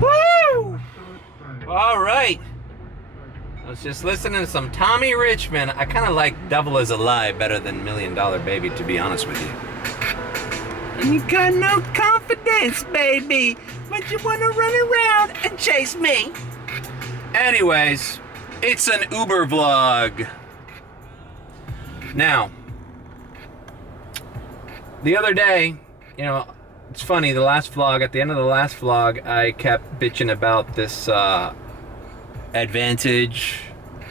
Woo! All right. I was just listening to some Tommy Richman. I kind of like Devil is a Lie better than $1 Million Baby, to be honest with you. And you got no confidence, baby, but you want to run around and chase me. Anyways, it's an Uber vlog. Now, the other day, you know, it's funny, the last vlog, at the end of the last vlog, I kept bitching about this advantage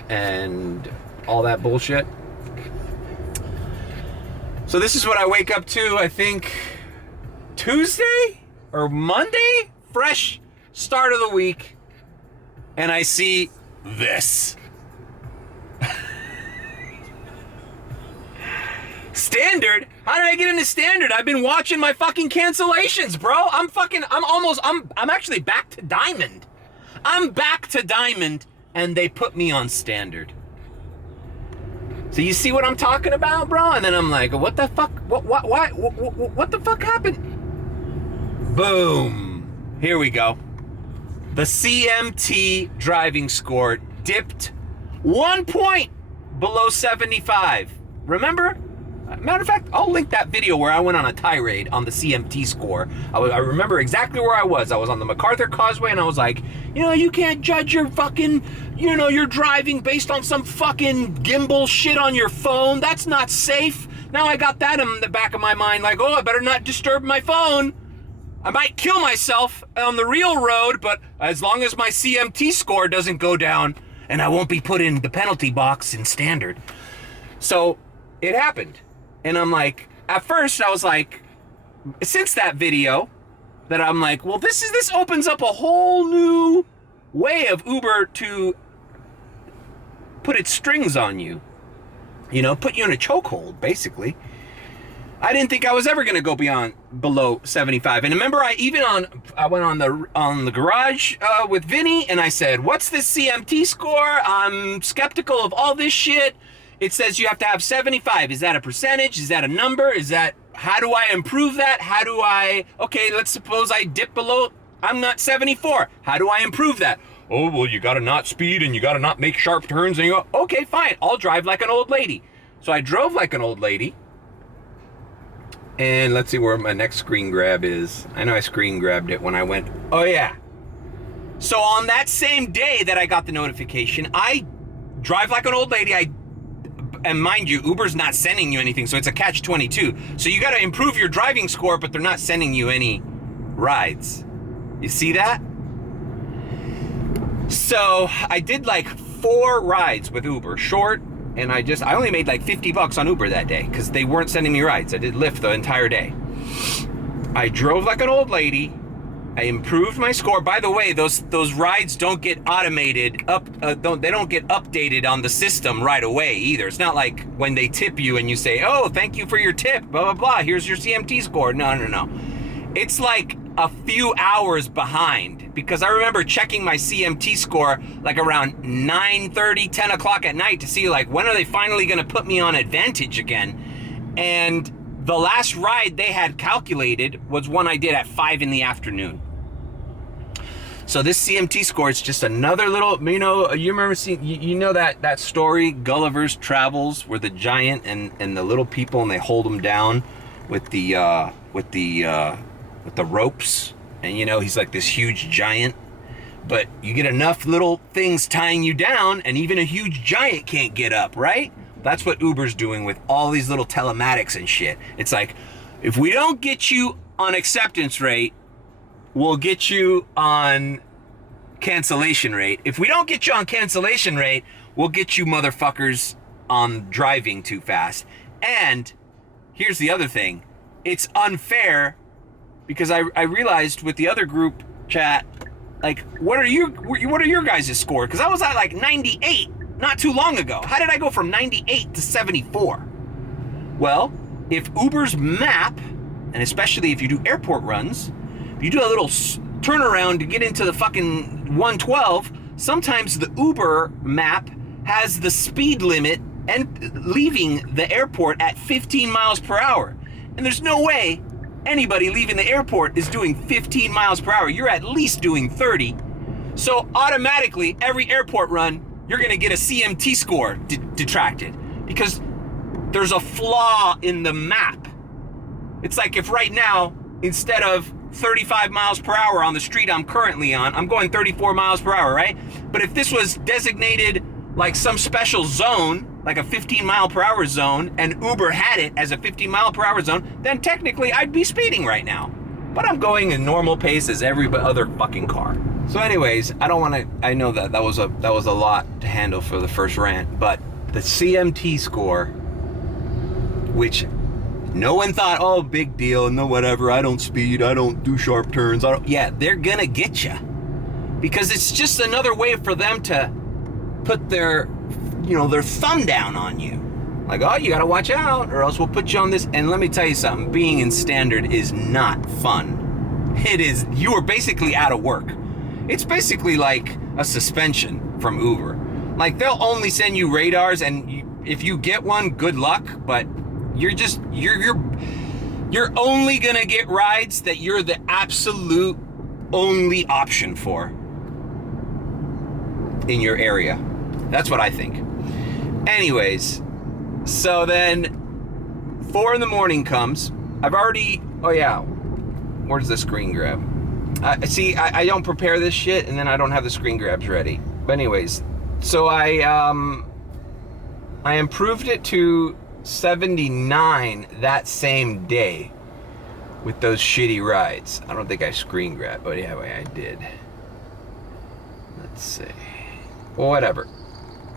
and all that bullshit. So this is what I wake up to, I think, Tuesday or Monday? Fresh start of the week. And I see this. Standard? How did I get into standard? I've been watching my fucking cancellations, bro. I'm actually back to diamond. I'm back to diamond, and they put me on standard. So you see what I'm talking about, bro? And then I'm like, what the fuck? What the fuck happened? Boom. Here we go. The CMT driving score dipped 1 point below 75. Remember? Matter of fact, I'll link that video where I went on a tirade on the CMT score. I remember exactly where I was. I was on the MacArthur Causeway, and I was like, you know, you can't judge your fucking, you know, your driving based on some fucking gimbal shit on your phone. That's not safe. Now I got that in the back of my mind, like, oh, I better not disturb my phone. I might kill myself on the real road, but as long as my CMT score doesn't go down, and I won't be put in the penalty box in standard. So it happened. And I'm like, at first I was like, since that video, that I'm like, well, this opens up a whole new way of Uber to put its strings on you. You know, put you in a chokehold, basically. I didn't think I was ever gonna go below 75. And remember, I went on the garage with Vinny, and I said, what's this CMT score? I'm skeptical of all this shit. It says you have to have 75. Is that a percentage? Is that a number? How do I improve that? Okay, let's suppose I dip below, I'm not 74. How do I improve that? Oh, well, you gotta not speed and you gotta not make sharp turns. And you go, okay, fine, I'll drive like an old lady. So I drove like an old lady. And let's see where my next screen grab is. I know I screen grabbed it when I went, oh yeah. So on that same day that I got the notification, I drive like an old lady. And mind you, Uber's not sending you anything, so it's a catch-22. So you gotta improve your driving score, but they're not sending you any rides. You see that? So I did like 4 rides with Uber, short, and I only made like $50 on Uber that day, because they weren't sending me rides. I did Lyft the entire day. I drove like an old lady. I improved my score. By the way, those rides don't get automated they don't get updated on the system right away either. It's not like when they tip you and you say, "Oh, thank you for your tip, blah blah blah. Here's your CMT score." No. It's like a few hours behind, because I remember checking my CMT score like around 9:30, 10 o'clock at night to see like when are they finally going to put me on advantage again. And the last ride they had calculated was one I did at 5 in the afternoon. So this CMT score is just another little, you know, you remember seeing, you know that story, Gulliver's Travels, where the giant and the little people, and they hold them down with the ropes, and you know, he's like this huge giant, but you get enough little things tying you down, and even a huge giant can't get up, right? That's what Uber's doing with all these little telematics and shit. It's like, if we don't get you on acceptance rate, we'll get you on cancellation rate. If we don't get you on cancellation rate, we'll get you motherfuckers on driving too fast. And here's the other thing. It's unfair, because I realized with the other group chat, like, what are your guys' score? Because I was at like 98 not too long ago. How did I go from 98 to 74? Well, if Uber's map, and especially if you do airport runs, if you do a little turnaround to get into the fucking 112, sometimes the Uber map has the speed limit and leaving the airport at 15 miles per hour. And there's no way anybody leaving the airport is doing 15 miles per hour. You're at least doing 30. So automatically, every airport run, you're gonna get a CMT score detracted because there's a flaw in the map. It's like if right now, instead of 35 miles per hour on the street I'm currently on, I'm going 34 miles per hour, right? But if this was designated like some special zone, like a 15 mile per hour zone, and Uber had it as a 15 mile per hour zone, then technically I'd be speeding right now. But I'm going in normal pace as every other fucking car. So anyways, I don't want to, I know that was a lot to handle for the first rant, but the CMT score, which no one thought, oh, big deal, no whatever, I don't speed, I don't do sharp turns, yeah, they're gonna get you. Because it's just another way for them to put their thumb down on you. Like, oh, you gotta watch out, or else we'll put you on this. And let me tell you something, being in standard is not fun. It is, you are basically out of work. It's basically like a suspension from Uber. Like, they'll only send you radars, and if you get one, good luck, but you're only gonna get rides that you're the absolute only option for in your area. That's what I think. Anyways, so then 4 in the morning comes. I've already, oh yeah, where's the screen grab? See, I don't prepare this shit and then I don't have the screen grabs ready. But anyways, so I improved it to 79 that same day with those shitty rides. I don't think I screen grabbed, but yeah, I did. Let's see. Well, whatever.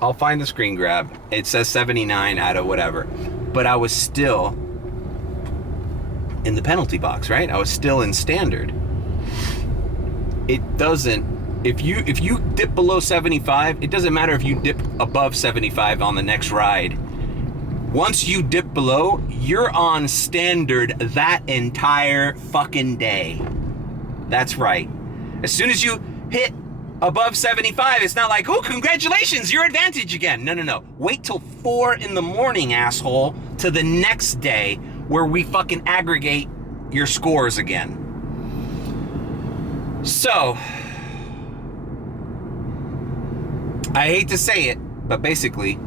I'll find the screen grab. It says 79 out of whatever. But I was still in the penalty box, right? I was still in standard. It doesn't, if you dip below 75, it doesn't matter if you dip above 75 on the next ride. Once you dip below, you're on standard that entire fucking day. That's right. As soon as you hit above 75, it's not like, oh, congratulations, you're advantage again. No. Wait till 4 in the morning, asshole, to the next day where we fucking aggregate your scores again. So, I hate to say it, but basically,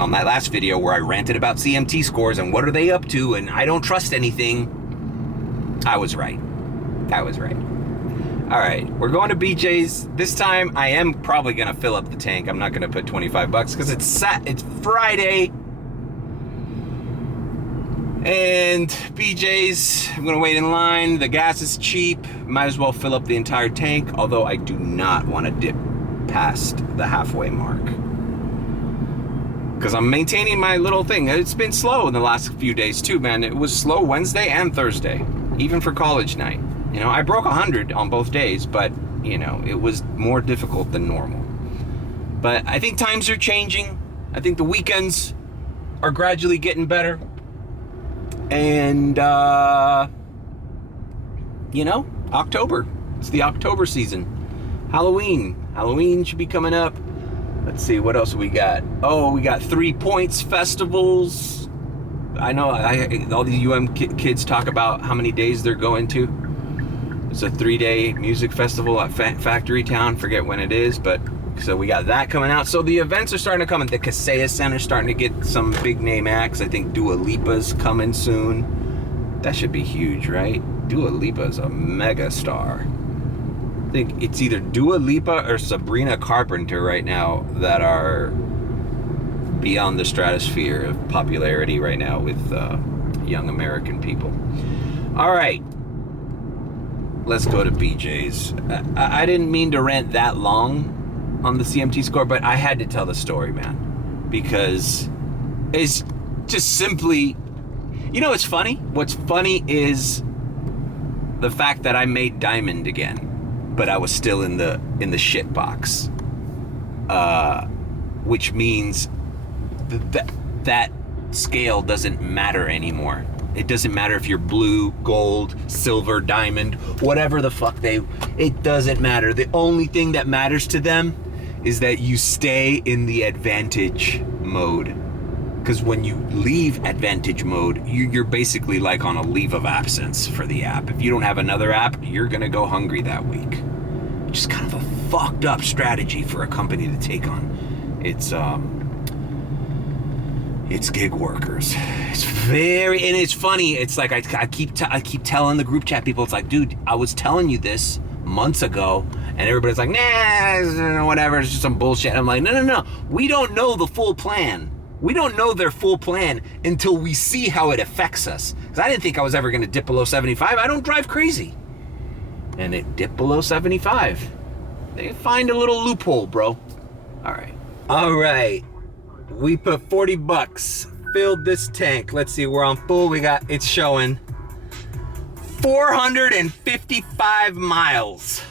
on that last video where I ranted about CMT scores and what are they up to and I don't trust anything, I was right. I was right. All right, we're going to BJ's. This time, I am probably gonna fill up the tank. I'm not gonna put 25 bucks because it's Friday. And BJ's, I'm gonna wait in line. The gas is cheap. Might as well fill up the entire tank, although I do not want to dip past the halfway mark. Because I'm maintaining my little thing. It's been slow in the last few days too, man. It was slow Wednesday and Thursday, even for college night. You know, I broke 100 on both days, but, you know, it was more difficult than normal. But I think times are changing. I think the weekends are gradually getting better. And, you know, October. It's the October season. Halloween should be coming up. Let's see, what else we got? Oh, we got 3 Points festivals. I know all these UM kids talk about how many days they're going to. It's a 3-day music festival at Factory Town. Forget when it is, but so we got that coming out. So the events are starting to come in. The Kaseya Center's starting to get some big name acts. I think Dua Lipa's coming soon. That should be huge, right? Dua Lipa's a mega star. I think it's either Dua Lipa or Sabrina Carpenter right now that are beyond the stratosphere of popularity right now with young American people. All right. Let's go to BJ's. I didn't mean to rant that long on the CMT score, but I had to tell the story, man. Because it's just simply, you know what's funny? What's funny is the fact that I made diamond again, but I was still in the shit box. Which means that scale doesn't matter anymore. It doesn't matter if you're blue, gold, silver, diamond, whatever the fuck it doesn't matter. The only thing that matters to them is that you stay in the advantage mode. because when you leave advantage mode, you're basically like on a leave of absence for the app. If you don't have another app, you're gonna go hungry that week. Which is kind of a fucked up strategy for a company to take on. It's gig workers. It's very, and it's funny. It's like I keep telling the group chat people. It's like, dude, I was telling you this months ago, and everybody's like, nah, whatever. It's just some bullshit. I'm like, no. We don't know the full plan. We don't know their full plan until we see how it affects us. Because I didn't think I was ever going to dip below 75. I don't drive crazy, and it dipped below 75. They find a little loophole, bro. All right. We put 40 bucks, filled this tank. Let's see, we're on full. It's showing 455 miles.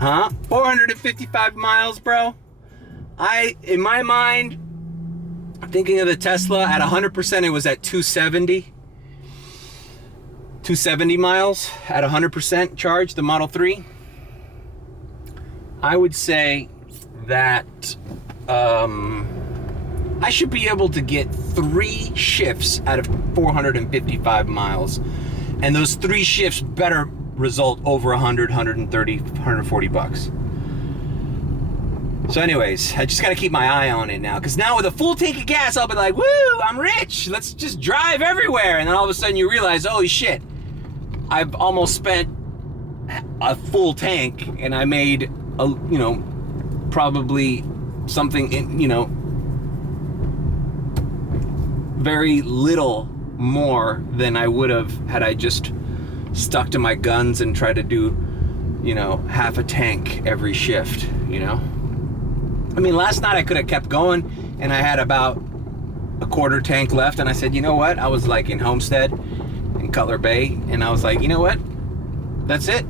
Huh? 455 miles, bro. In my mind, thinking of the Tesla, at 100%, it was at 270. 270 miles at 100% charge, the Model 3. I would say that I should be able to get 3 shifts out of 455 miles. And those 3 shifts better result over 100, 130, 140 bucks. So anyways, I just gotta keep my eye on it now. Because now with a full tank of gas, I'll be like, woo, I'm rich. Let's just drive everywhere. And then all of a sudden you realize, holy shit, I've almost spent a full tank and I made, probably something, very little more than I would have had I just stuck to my guns and tried to do, half a tank every shift, I mean, last night I could have kept going and I had about a quarter tank left, and I said, you know what? I was like in Homestead in Cutler Bay, and I was like, you know what? That's it.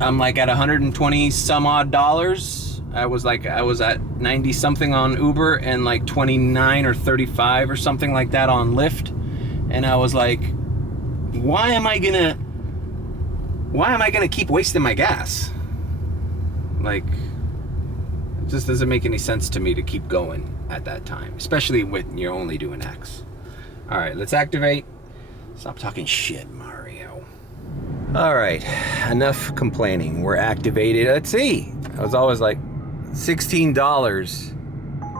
I'm like at 120 some odd dollars. I was at 90 something on Uber and like 29 or 35 or something like that on Lyft. And I was like, why am I gonna keep wasting my gas? Like, it just doesn't make any sense to me to keep going at that time, especially when you're only doing X. All right, let's activate. Stop talking shit, Mario. All right, enough complaining. We're activated. Let's see. I was always like, $16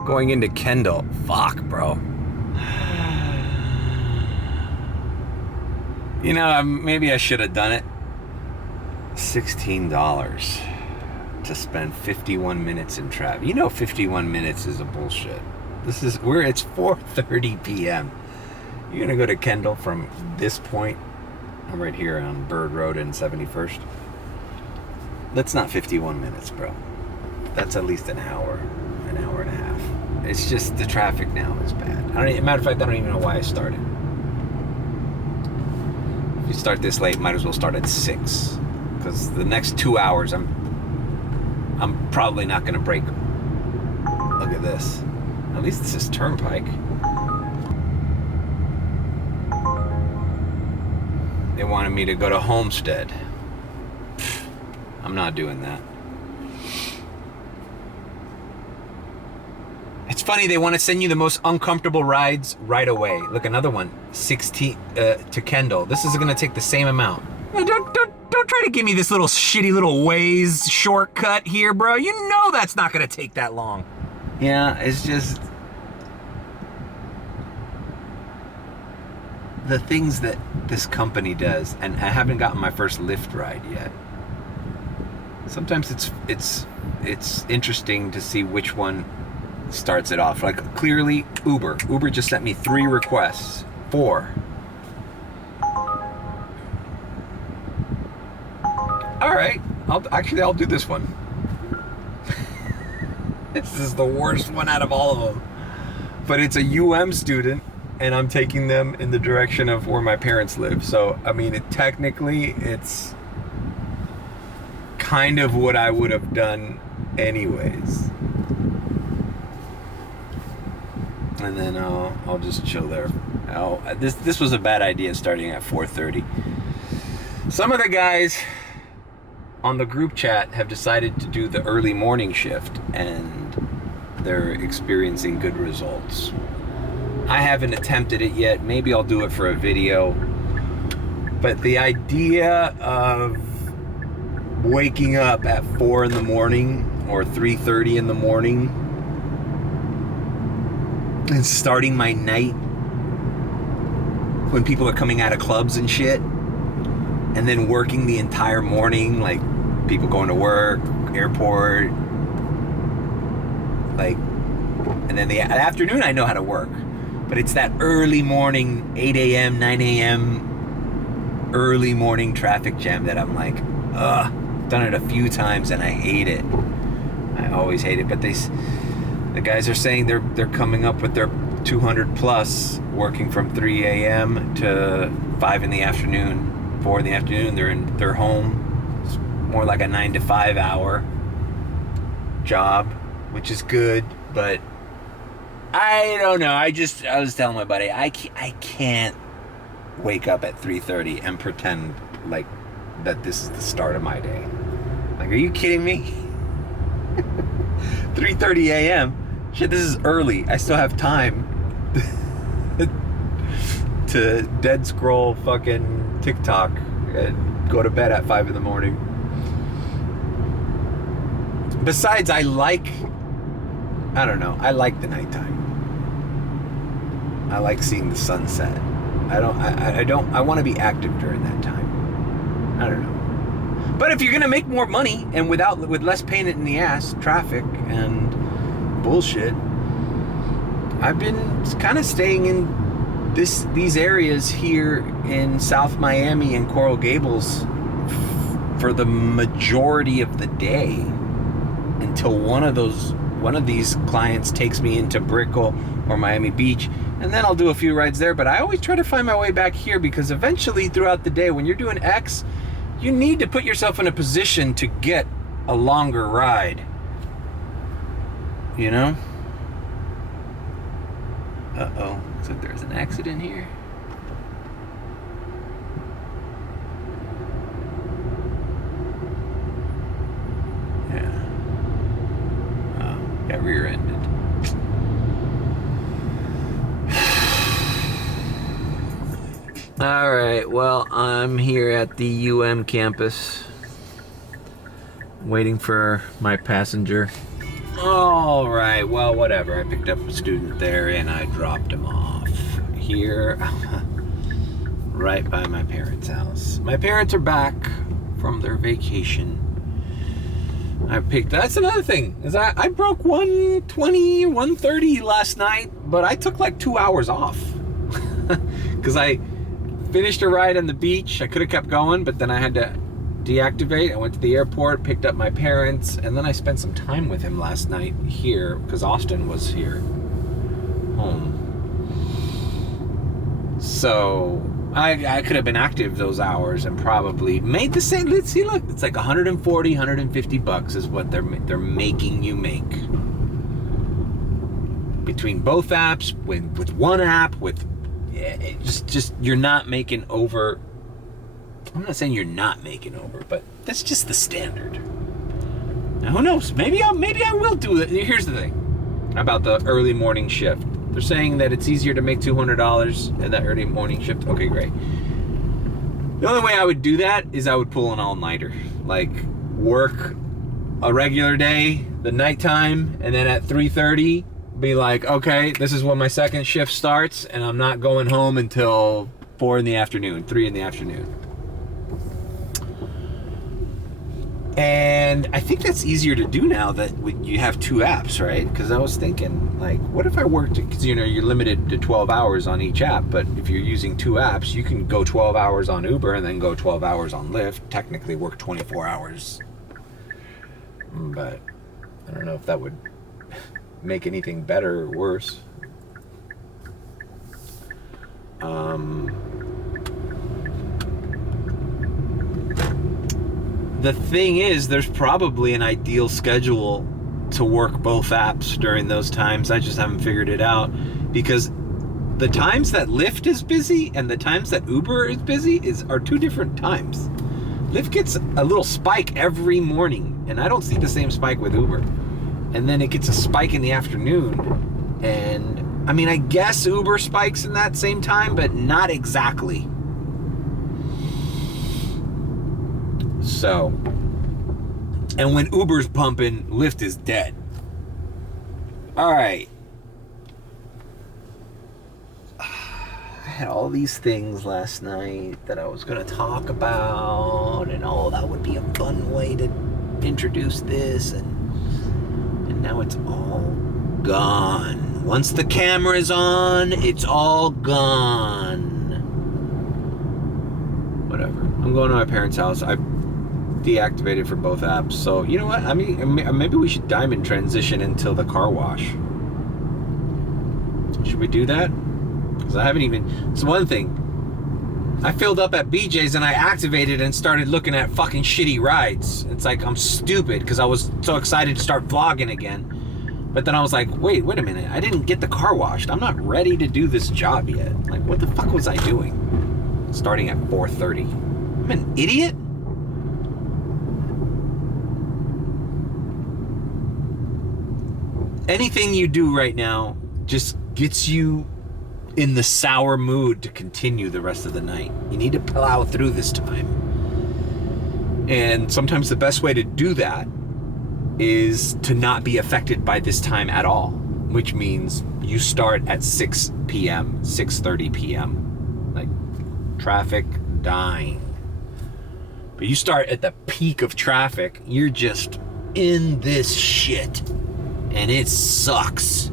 going into Kendall. Fuck, bro. Maybe I should have done it. $16 to spend 51 minutes in traffic. 51 minutes is a bullshit. It's 4:30 p.m. You're gonna go to Kendall from this point. I'm right here on Bird Road and 71st. That's not 51 minutes, bro. That's at least an hour and a half. It's just the traffic now is bad. Matter of fact, I don't even know why I started. If you start this late, might as well start at 6, because the next 2 hours I'm probably not gonna break. Look at this. At least this is Turnpike. They wanted me to go to Homestead. I'm not doing that. It's funny, they want to send you the most uncomfortable rides right away. Look, another one, 16 to Kendall. This is gonna take the same amount. Don't try to give me this little shitty little Waze shortcut here, bro. You know that's not gonna take that long. Yeah, it's just the things that this company does, and I haven't gotten my first Lyft ride yet. Sometimes it's interesting to see which one starts it off. Like, clearly Uber just sent me 3 requests. 4. All right, I'll do this one. This is the worst one out of all of them, but it's a student, and I'm taking them in the direction of where my parents live. So I mean, technically it's kind of what I would have done anyways. And then I'll just chill there. This was a bad idea starting at 4:30. Some of the guys on the group chat have decided to do the early morning shift, and they're experiencing good results. I haven't attempted it yet. Maybe I'll do it for a video. But the idea of waking up at 4 in the morning or 3:30 in the morning and starting my night when people are coming out of clubs and shit, and then working the entire morning, like people going to work, airport, like, and then the afternoon I know how to work. But it's that early morning, 8 a.m., 9 a.m., early morning traffic jam that I'm like, ugh. Done it a few times and I hate it. I always hate it. But the guys are saying they're coming up with their 200 plus, working from 3 a.m. to 5 in the afternoon, 4 in the afternoon. They're home. It's more like a 9 to 5 hour job, which is good, but I don't know. I was telling my buddy, I can't wake up at 3:30 and pretend like that this is the start of my day. Like, are you kidding me? 3:30 a.m. Shit, this is early. I still have time to dead scroll fucking TikTok and go to bed at 5 in the morning. Besides, I like the nighttime. I like seeing the sunset. I want to be active during that time. I don't know. But if you're gonna make more money and with less pain in the ass, traffic and bullshit, I've been kind of staying in these areas here in South Miami and Coral Gables for the majority of the day until one of these clients takes me into Brickell or Miami Beach, and then I'll do a few rides there. But I always try to find my way back here because eventually throughout the day, when you're doing X, you need to put yourself in a position to get a longer ride. You know? Uh-oh. So there's an accident here. Yeah. Oh, got rear-ended. All right, well, I'm here at the UM campus waiting for my passenger. All right, well, whatever. I picked up a student there and I dropped him off here right by my parents' house. My parents are back from their vacation. That's another thing, is I broke 120, 130 last night, but I took like 2 hours off because I finished a ride on the beach. I could have kept going, but then I had to deactivate. I went to the airport, picked up my parents, and then I spent some time with him last night here because Austin was here home. So I could have been active those hours and probably made the same. Let's see, look, it's like 140, 150 bucks is what they're making you make between both apps, with one app, with just you're not making over. I'm not saying you're not making over, but that's just the standard. Now who knows? Maybe I will do it. Here's the thing about the early morning shift. They're saying that it's easier to make $200 in that early morning shift. Okay, great. The only way I would do that is I would pull an all-nighter. Like, work a regular day, the nighttime, and then at 3:30, be like, okay, this is when my second shift starts, and I'm not going home until 4 in the afternoon, 3 in the afternoon. And I think that's easier to do now that you have two apps, right? Because I was thinking, like, what if I worked, because you're limited to 12 hours on each app, but if you're using two apps, you can go 12 hours on Uber and then go 12 hours on Lyft, technically work 24 hours. But I don't know if that would make anything better or worse. The thing is, there's probably an ideal schedule to work both apps during those times. I just haven't figured it out, because the times that Lyft is busy and the times that Uber is busy are two different times. Lyft gets a little spike every morning, and I don't see the same spike with Uber. And then it gets a spike in the afternoon, and I mean, I guess Uber spikes in that same time, but not exactly. So, and when Uber's pumping, Lyft is dead. All right. I had all these things last night that I was going to talk about, and that would be a fun way to introduce this, and now it's all gone. Once the camera's on, it's all gone. Whatever. I'm going to my parents' house. I deactivated for both apps, so you know what? I mean, maybe we should diamond transition until the car wash. Should we do that? Because I haven't even. It's one thing. I filled up at BJ's and I activated and started looking at fucking shitty rides. It's like I'm stupid because I was so excited to start vlogging again. But then I was like, wait a minute. I didn't get the car washed. I'm not ready to do this job yet. Like, what the fuck was I doing? Starting at 4:30. I'm an idiot? Anything you do right now just gets you in the sour mood to continue the rest of the night. You need to plow through this time. And sometimes the best way to do that is to not be affected by this time at all, which means you start at 6 p.m., 6:30 p.m., like traffic dying. But you start at the peak of traffic, you're just in this shit, and it sucks.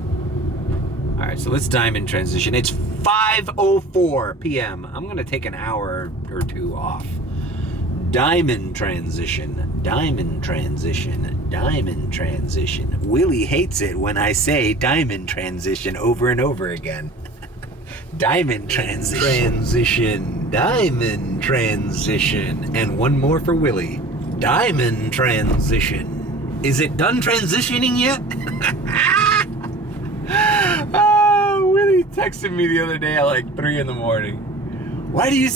All right, so let's diamond transition. It's 5:04 p.m. I'm gonna take an hour or two off. Diamond transition, diamond transition, diamond transition. Willie hates it when I say diamond transition over and over again. Diamond transition, diamond transition. And one more for Willie. Diamond transition. Is it done transitioning yet? Oh, Willie texted me the other day at like 3 in the morning. Why do you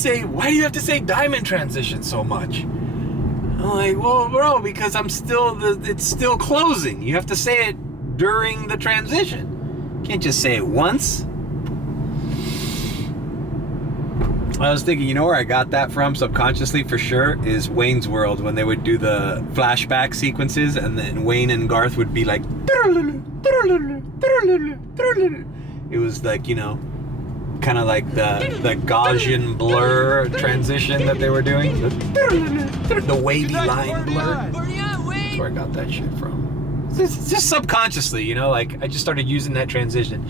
have to say diamond transition so much? I'm like, well, bro, because it's still closing. You have to say it during the transition. You can't just say it once. I was thinking, you know where I got that from subconsciously for sure is Wayne's World, when they would do the flashback sequences and then Wayne and Garth would be like, it was like, you know, kind of like the Gaussian blur transition that they were doing. The wavy line blur. That's where I got that shit from. It's just subconsciously, you know, like I just started using that transition.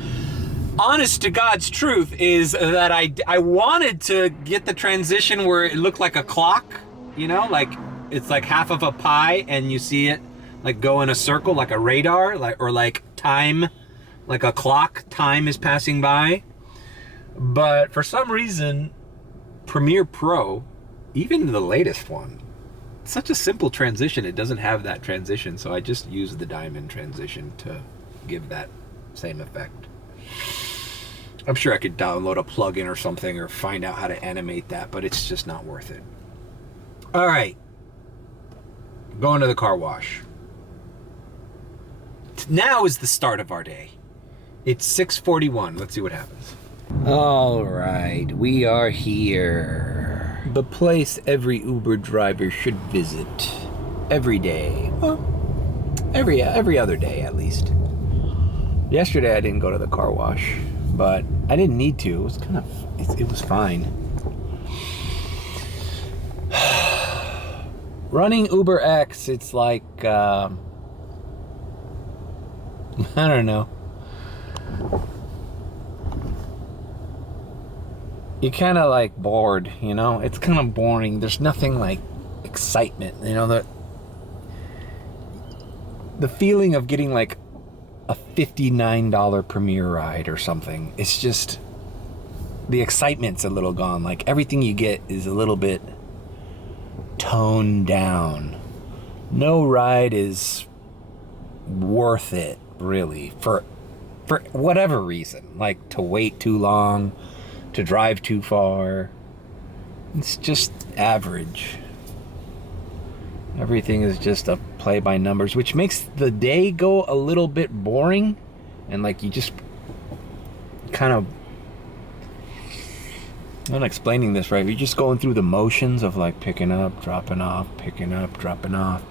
Honest to God's truth is that I wanted to get the transition where it looked like a clock, you know, like it's like half of a pie and you see it like go in a circle like a radar, or like time, like a clock, time is passing by. But for some reason, Premiere Pro, even the latest one, it's such a simple transition, it doesn't have that transition, so I just used the diamond transition to give that same effect. I'm sure I could download a plugin or something or find out how to animate that, but it's just not worth it. All right. Going to the car wash. Now is the start of our day. It's 6:41. Let's see what happens. All right, we are here. The place every Uber driver should visit every day. Well, every other day at least. Yesterday I didn't go to the car wash, but I didn't need to. It was it was fine. Running Uber X, it's like, I don't know. You're kind of like bored, you know? It's kind of boring. There's nothing like excitement, you know? The feeling of getting like a $59 Premiere ride or something, it's just, the excitement's a little gone. Like everything you get is a little bit toned down. No ride is worth it, really, for whatever reason. Like to wait too long, to drive too far. It's just average. Everything is just a play by numbers, which makes the day go a little bit boring, and like you just kind of, I'm not explaining this right. You're just going through the motions of like picking up, dropping off, picking up, dropping off.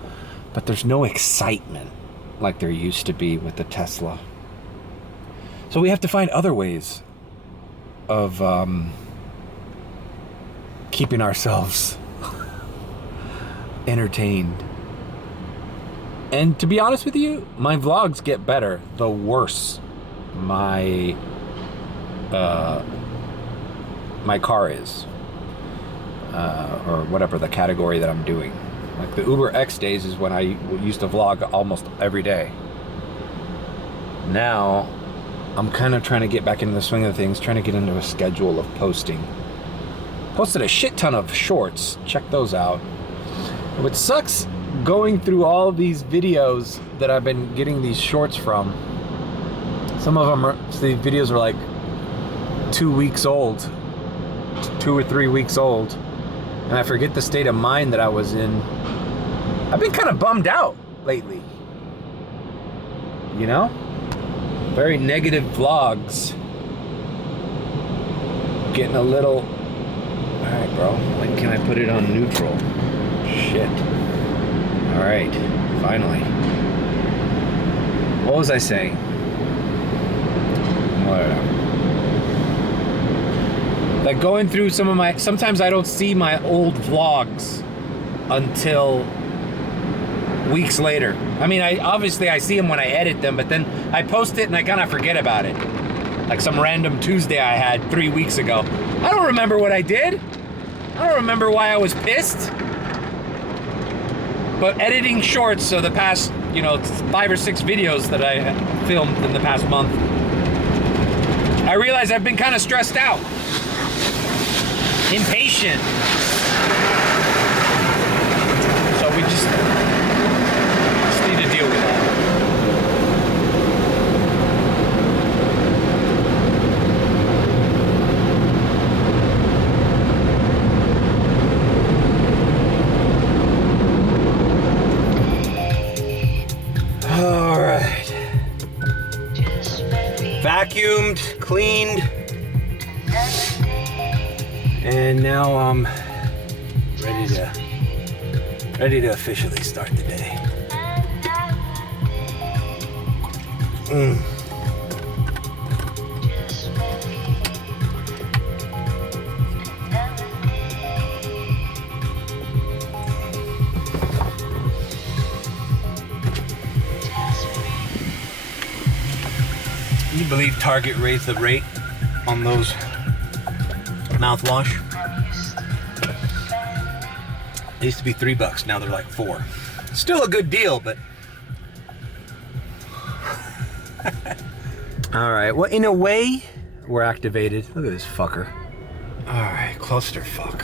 But there's no excitement like there used to be with the Tesla. So we have to find other ways of keeping ourselves entertained. And to be honest with you, my vlogs get better the worse my my car is, or whatever the category that I'm doing. Like the Uber X days is when I used to vlog almost every day. Now I'm kind of trying to get back into the swing of things, trying to get into a schedule of posting. Posted a shit ton of shorts, check those out. What sucks going through all of these videos that I've been getting these shorts from, some of them are, the videos are like 2 weeks old, 2 or 3 weeks old, and I forget the state of mind that I was in. I've been kind of bummed out lately, you know? Very negative vlogs. Getting a little, all right, bro, when can I put it on neutral? Shit. All right, finally. What was I saying? Whatever. Like going through some of my, sometimes I don't see my old vlogs until weeks later. I mean, obviously I see them when I edit them, but then I post it and I kind of forget about it. Like some random Tuesday I had 3 weeks ago. I don't remember what I did. I don't remember why I was pissed. But editing shorts, so the past, 5 or 6 videos that I filmed in the past month, I realize I've been kind of stressed out, impatient. So we just need to deal with that. All right. Vacuumed, cleaned, and now I'm ready to officially start the day. Can you believe Target raised the rate on those mouthwash? It used to be $3, now they're like $4. Still a good deal, but all right, well, in a way, we're activated. Look at this fucker. All right, clusterfuck.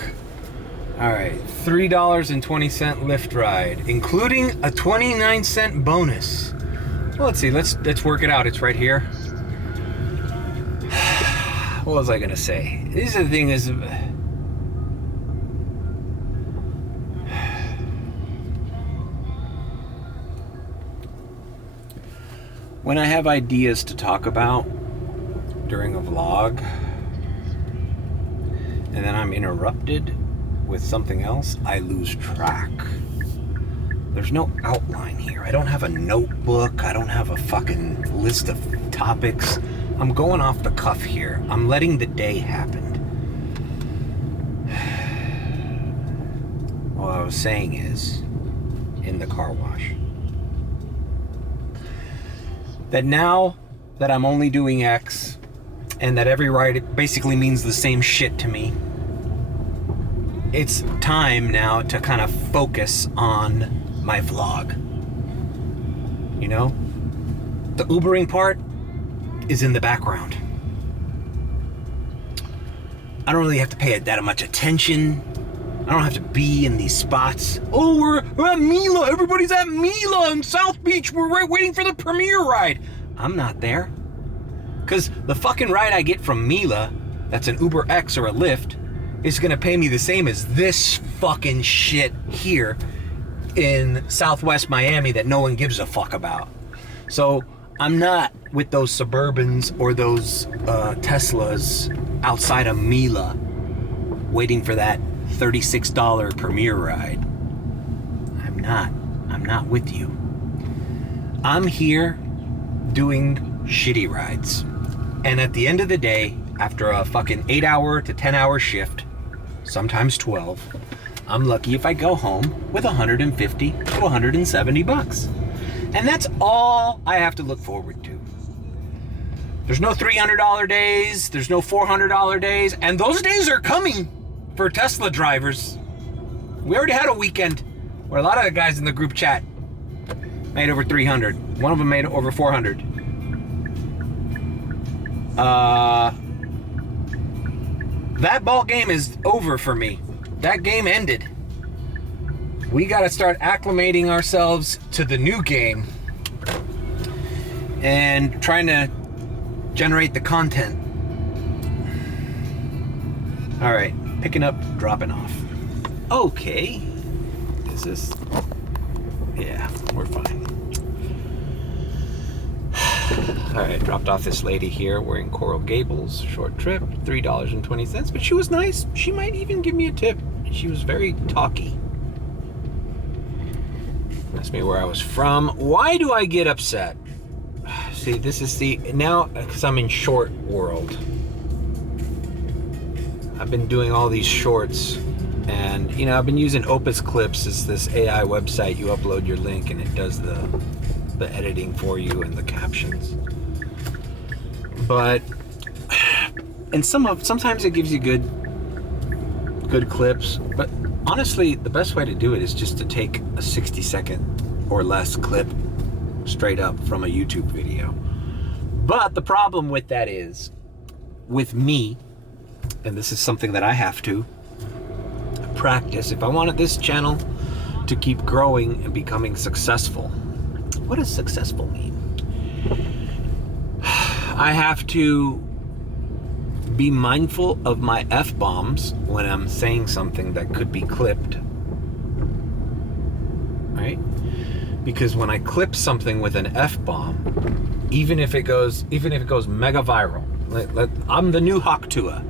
All right, $3.20 Lyft ride, including a 29-cent bonus. Well, let's see, let's work it out. It's right here. What was I gonna say? This is the thing is, when I have ideas to talk about during a vlog, and then I'm interrupted with something else, I lose track. There's no outline here. I don't have a notebook. I don't have a fucking list of topics. I'm going off the cuff here. I'm letting the day happen. What I was saying is, in the car wash, that now that I'm only doing X, and that every ride basically means the same shit to me, it's time now to kind of focus on my vlog. You know? The Ubering part is in the background. I don't really have to pay it that much attention. I don't have to be in these spots. Oh, we're at Mila. Everybody's at Mila in South Beach. We're right waiting for the premiere ride. I'm not there. Because the fucking ride I get from Mila, that's an Uber X or a Lyft, is gonna pay me the same as this fucking shit here in Southwest Miami that no one gives a fuck about. So I'm not with those Suburbans or those Teslas outside of Mila waiting for that $36 Premier ride. I'm not with you. I'm here doing shitty rides. And at the end of the day, after a fucking 8-hour to 10-hour shift, sometimes 12, I'm lucky if I go home with 150 to 170 bucks. And that's all I have to look forward to. There's no $300 days, there's no $400 days, and those days are coming for Tesla drivers. We already had a weekend where a lot of the guys in the group chat made over 300. One of them made over 400. That ball game is over for me. That game ended. We got to start acclimating ourselves to the new game and trying to generate the content. All right, picking up, dropping off. Okay. Is this? Yeah, we're fine. All right, dropped off this lady here wearing Coral Gables, short trip, $3.20, but she was nice. She might even give me a tip. She was very talky. Asked me where I was from. Why do I get upset? See, this is now, because I'm in short world. I've been doing all these shorts, and I've been using Opus Clips as this AI website. You upload your link and it does the editing for you and the captions. But and sometimes it gives you good clips, but honestly the best way to do it is just to take a 60-second or less clip straight up from a YouTube video. But the problem with that is, with me, and this is something that I have to practice if I wanted this channel to keep growing and becoming successful. What does successful mean? I have to be mindful of my F-bombs when I'm saying something that could be clipped. Right? Because when I clip something with an F-bomb, even if it goes mega viral, I'm the new Hawktua.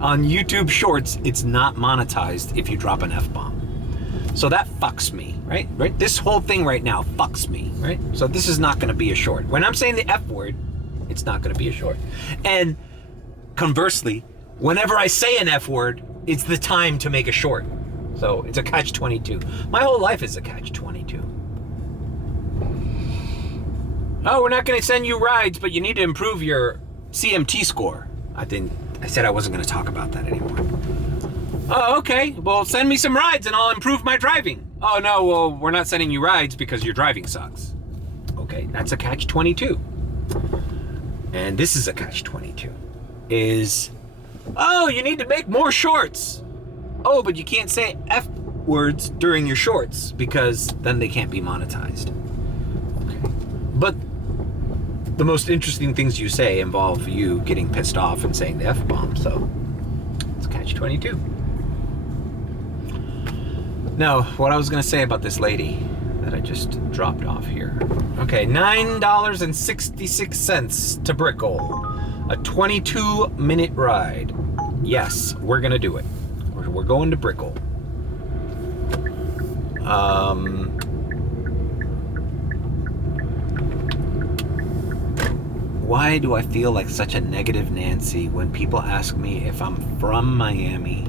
On YouTube Shorts, it's not monetized if you drop an F-bomb. So that fucks me, right? This whole thing right now fucks me, right? So this is not gonna be a short. When I'm saying the F word, it's not gonna be a short. And conversely, whenever I say an F word, it's the time to make a short. So it's a catch-22. My whole life is a catch-22. Oh, we're not gonna send you rides, but you need to improve your CMT score. I said I wasn't gonna talk about that anymore. Oh, okay. Well, send me some rides and I'll improve my driving. Oh, no, well, we're not sending you rides because your driving sucks. Okay, that's a catch-22. And this is a catch-22. Oh, you need to make more shorts. Oh, but you can't say F words during your shorts because then they can't be monetized. Okay. But the most interesting things you say involve you getting pissed off and saying the F-bomb, so it's catch-22. No, what I was gonna say about this lady that I just dropped off here. Okay, $9.66 to Brickell. A 22-minute ride. Yes, we're gonna do it. We're going to Brickell. Why do I feel like such a negative Nancy when people ask me if I'm from Miami?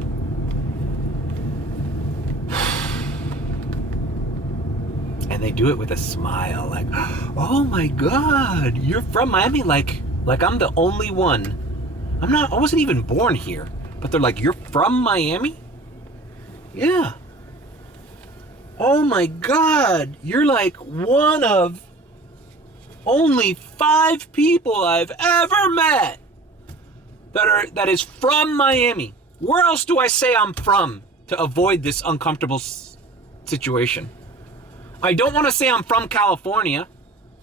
And they do it with a smile, like, oh my God, you're from Miami? Like I'm the only one. I wasn't even born here. But they're like, you're from Miami? Yeah. Oh my God, you're like one of only 5 people I've ever met that is from Miami. Where else do I say I'm from to avoid this uncomfortable situation? I don't want to say I'm from California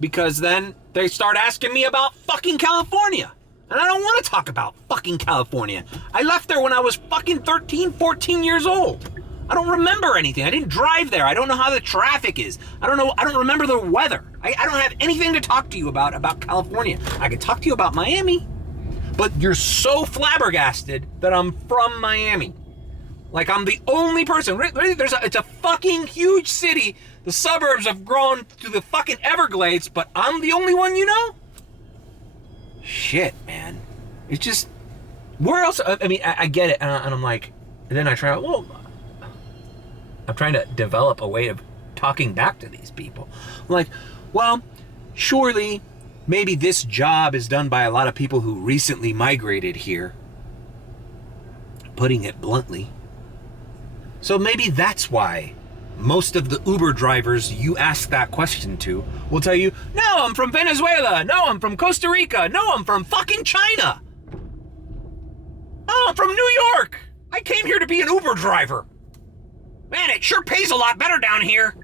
because then they start asking me about fucking California. And I don't want to talk about fucking California. I left there when I was fucking 13, 14 years old. I don't remember anything. I didn't drive there. I don't know how the traffic is. I don't remember the weather. I don't have anything to talk to you about California. I can talk to you about Miami, but you're so flabbergasted that I'm from Miami. Like I'm the only person. Really, it's a fucking huge city. The suburbs have grown to the fucking Everglades, but I'm the only one you know? Shit, man. It's just, where else? I mean, I get it, and I'm like, and then I try, well, I'm trying to develop a way of talking back to these people. I'm like, well, surely maybe this job is done by a lot of people who recently migrated here, putting it bluntly. So maybe that's why most of the Uber drivers you ask that question to will tell you, no, I'm from Venezuela. No, I'm from Costa Rica. No, I'm from fucking China. Oh, I'm from New York. I came here to be an Uber driver. Man, it sure pays a lot better down here.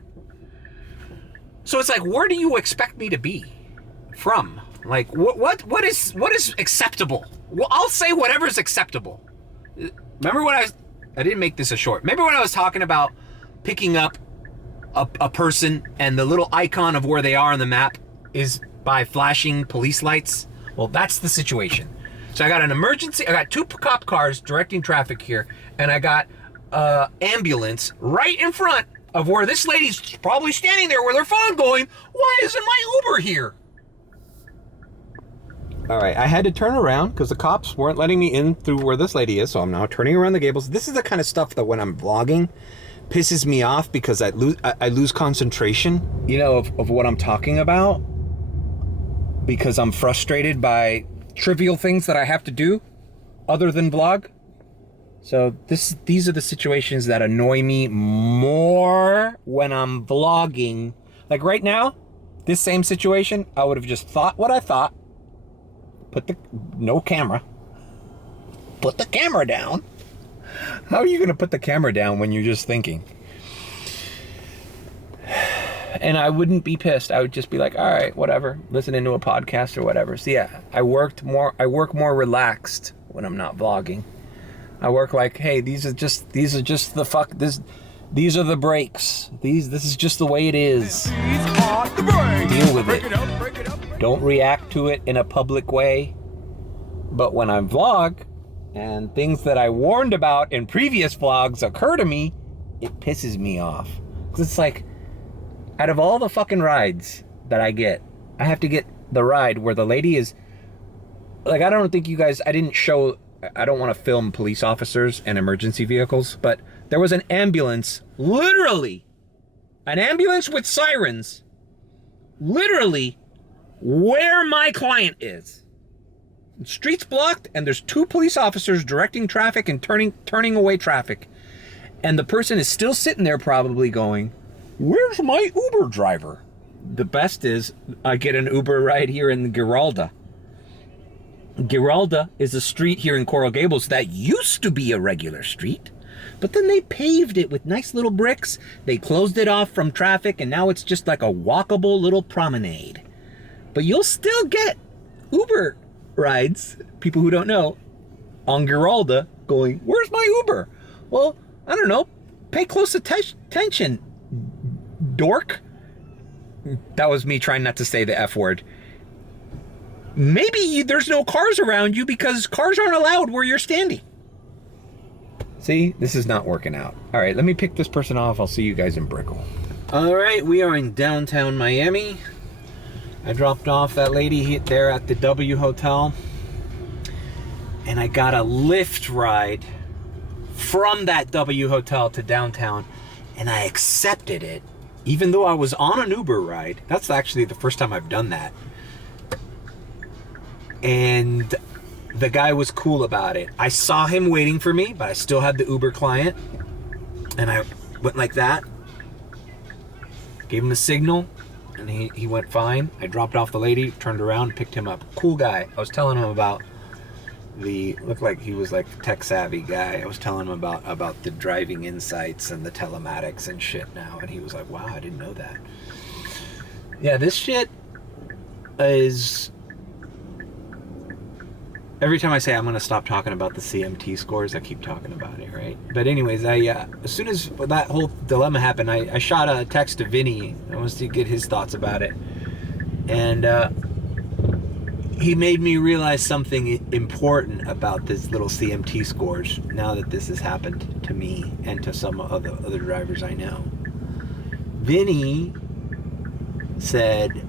So it's like, where do you expect me to be from? Like, what is acceptable? Well, I'll say whatever's acceptable. Remember when I didn't make this a short. Remember when I was talking about picking up a person and the little icon of where they are on the map is by flashing police lights? Well, that's the situation. So I got an emergency, I got 2 cop cars directing traffic here, and I got ambulance right in front of where this lady's probably standing there with her phone going, why isn't my Uber here? All right, I had to turn around because the cops weren't letting me in through where this lady is, so I'm now turning around the gables. This is the kind of stuff that when I'm vlogging pisses me off because I lose concentration, you know, of what I'm talking about, because I'm frustrated by trivial things that I have to do other than vlog. So these are the situations that annoy me more when I'm vlogging. Like right now, this same situation, I would have just thought what I thought, no camera, put the camera down. How are you going to put the camera down when you're just thinking? And I wouldn't be pissed. I would just be like, all right, whatever, listening to a podcast or whatever. So yeah, I work more relaxed when I'm not vlogging. I work like, hey, these are just these are the breaks. This is just the way it is. Deal with it. Don't react to it in a public way. But when I vlog and things that I warned about in previous vlogs occur to me, it pisses me off. Because it's like, out of all the fucking rides that I get, I have to get the ride where the lady is, like, I don't think you guys, I don't want to film police officers and emergency vehicles, but there was an ambulance, literally, an ambulance with sirens, literally where my client is. The street's blocked and there's 2 police officers directing traffic and turning away traffic. And the person is still sitting there probably going, where's my Uber driver? The best is I get an Uber ride here in Giralda. Giralda is a street here in Coral Gables that used to be a regular street, but then they paved it with nice little bricks. They closed it off from traffic, and now it's just like a walkable little promenade. But you'll still get Uber rides, people who don't know, on Giralda going, where's my Uber? Well, I don't know. Pay close attention, dork. That was me trying not to say the F word. Maybe there's no cars around you because cars aren't allowed where you're standing. See, this is not working out. All right, let me pick this person off. I'll see you guys in Brickell. All right, we are in downtown Miami. I dropped off that lady there at the W Hotel, and I got a Lyft ride from that W Hotel to downtown, and I accepted it, even though I was on an Uber ride. That's actually the first time I've done that. And the guy was cool about it. I saw him waiting for me, but I still had the Uber client. And I went like that. Gave him a signal, and he went fine. I dropped off the lady, turned around, picked him up. Cool guy. I was telling him about looked like he was like a tech savvy guy. I was telling him about the driving insights and the telematics and shit now. And he was like, wow, I didn't know that. Yeah, this shit is Every time I say I'm going to stop talking about the CMT scores, I keep talking about it, right? But anyways, as soon as that whole dilemma happened, I shot a text to Vinny. I wanted to get his thoughts about it. And he made me realize something important about this little CMT scores now that this has happened to me and to some other drivers I know. Vinny said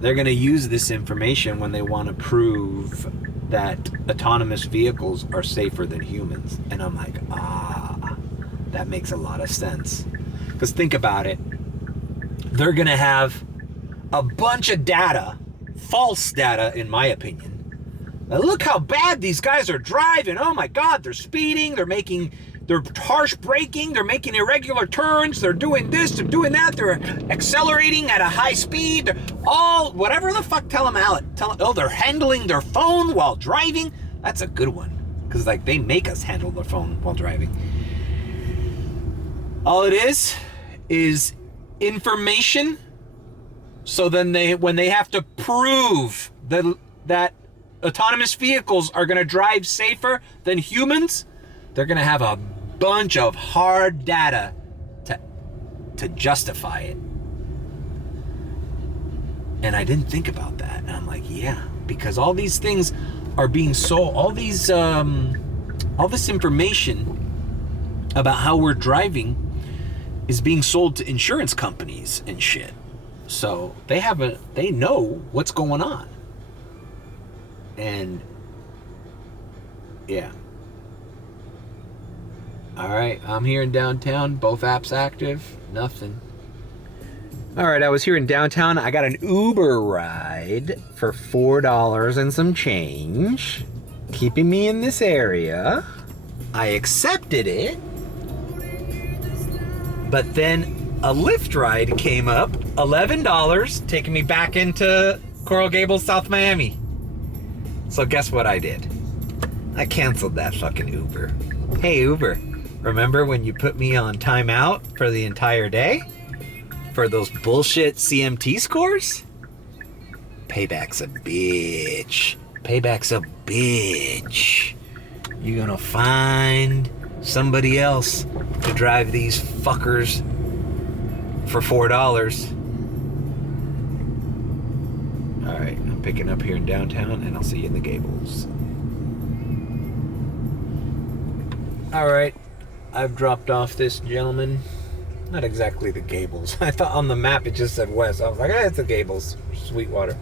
they're going to use this information when they want to prove that autonomous vehicles are safer than humans. And I'm like, that makes a lot of sense. Because think about it. They're going to have a bunch of data, false data in my opinion. Now look how bad these guys are driving. Oh my God, they're speeding, they're harsh braking, they're making irregular turns, they're doing this, they're doing that, they're accelerating at a high speed, they're all, whatever the fuck, they're handling their phone while driving. That's a good one, because like they make us handle their phone while driving. All it is information, so then when they have to prove that autonomous vehicles are going to drive safer than humans, they're going to have a bunch of hard data to justify it. And I didn't think about that. And I'm like, yeah, because all these things are being sold, all this information about how we're driving is being sold to insurance companies and shit. So they know what's going on. And yeah. All right, I'm here in downtown. Both apps active. Nothing. All right, I was here in downtown. I got an Uber ride for $4 and some change, keeping me in this area. I accepted it, but then a Lyft ride came up, $11, taking me back into Coral Gables, South Miami. So guess what I did? I canceled that fucking Uber. Hey, Uber. Remember when you put me on timeout for the entire day? For those bullshit CMT scores? Payback's a bitch. Payback's a bitch. You're gonna find somebody else to drive these fuckers for $4. Alright, I'm picking up here in downtown and I'll see you in the Gables. Alright. I've dropped off this gentleman. Not exactly the Gables. I thought on the map it just said west. I was like, it's the Gables, Sweetwater.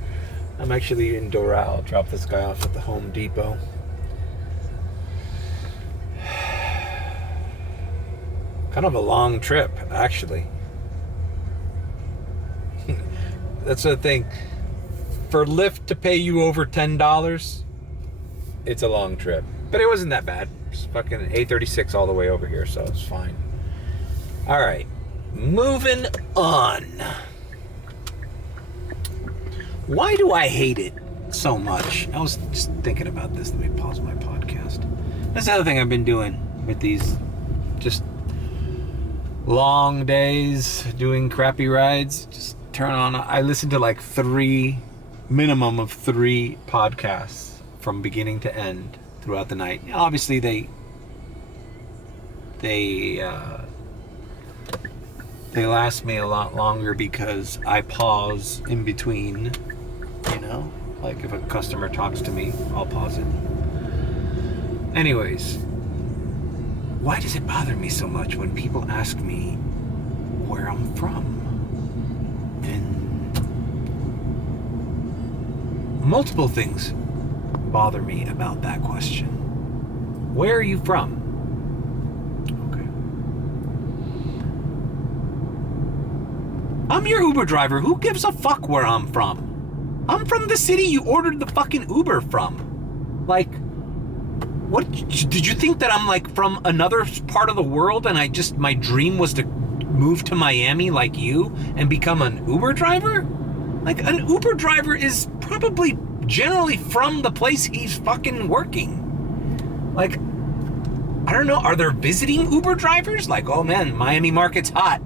I'm actually in Doral. I'll drop this guy off at the Home Depot. Kind of a long trip, actually. That's the thing. For Lyft to pay you over $10, it's a long trip. But it wasn't that bad. It's fucking A36 all the way over here, so it's fine. All right, moving on. Why do I hate it so much? I was just thinking about this. Let me pause my podcast. That's the other thing I've been doing with these just long days doing crappy rides. Just turn on. I listen to like minimum of three podcasts from beginning to end throughout the night. Obviously, they last me a lot longer because I pause in between. You know, like if a customer talks to me, I'll pause it. Anyways, why does it bother me so much when people ask me where I'm from? And multiple things bother me about that question. Where are you from? Okay. I'm your Uber driver. Who gives a fuck where I'm from? I'm from the city you ordered the fucking Uber from. Like, what? Did you think that I'm like from another part of the world and my dream was to move to Miami like you and become an Uber driver? Like, an Uber driver is probably generally from the place he's fucking working. Like, I don't know, are there visiting Uber drivers? Like, oh man, Miami market's hot.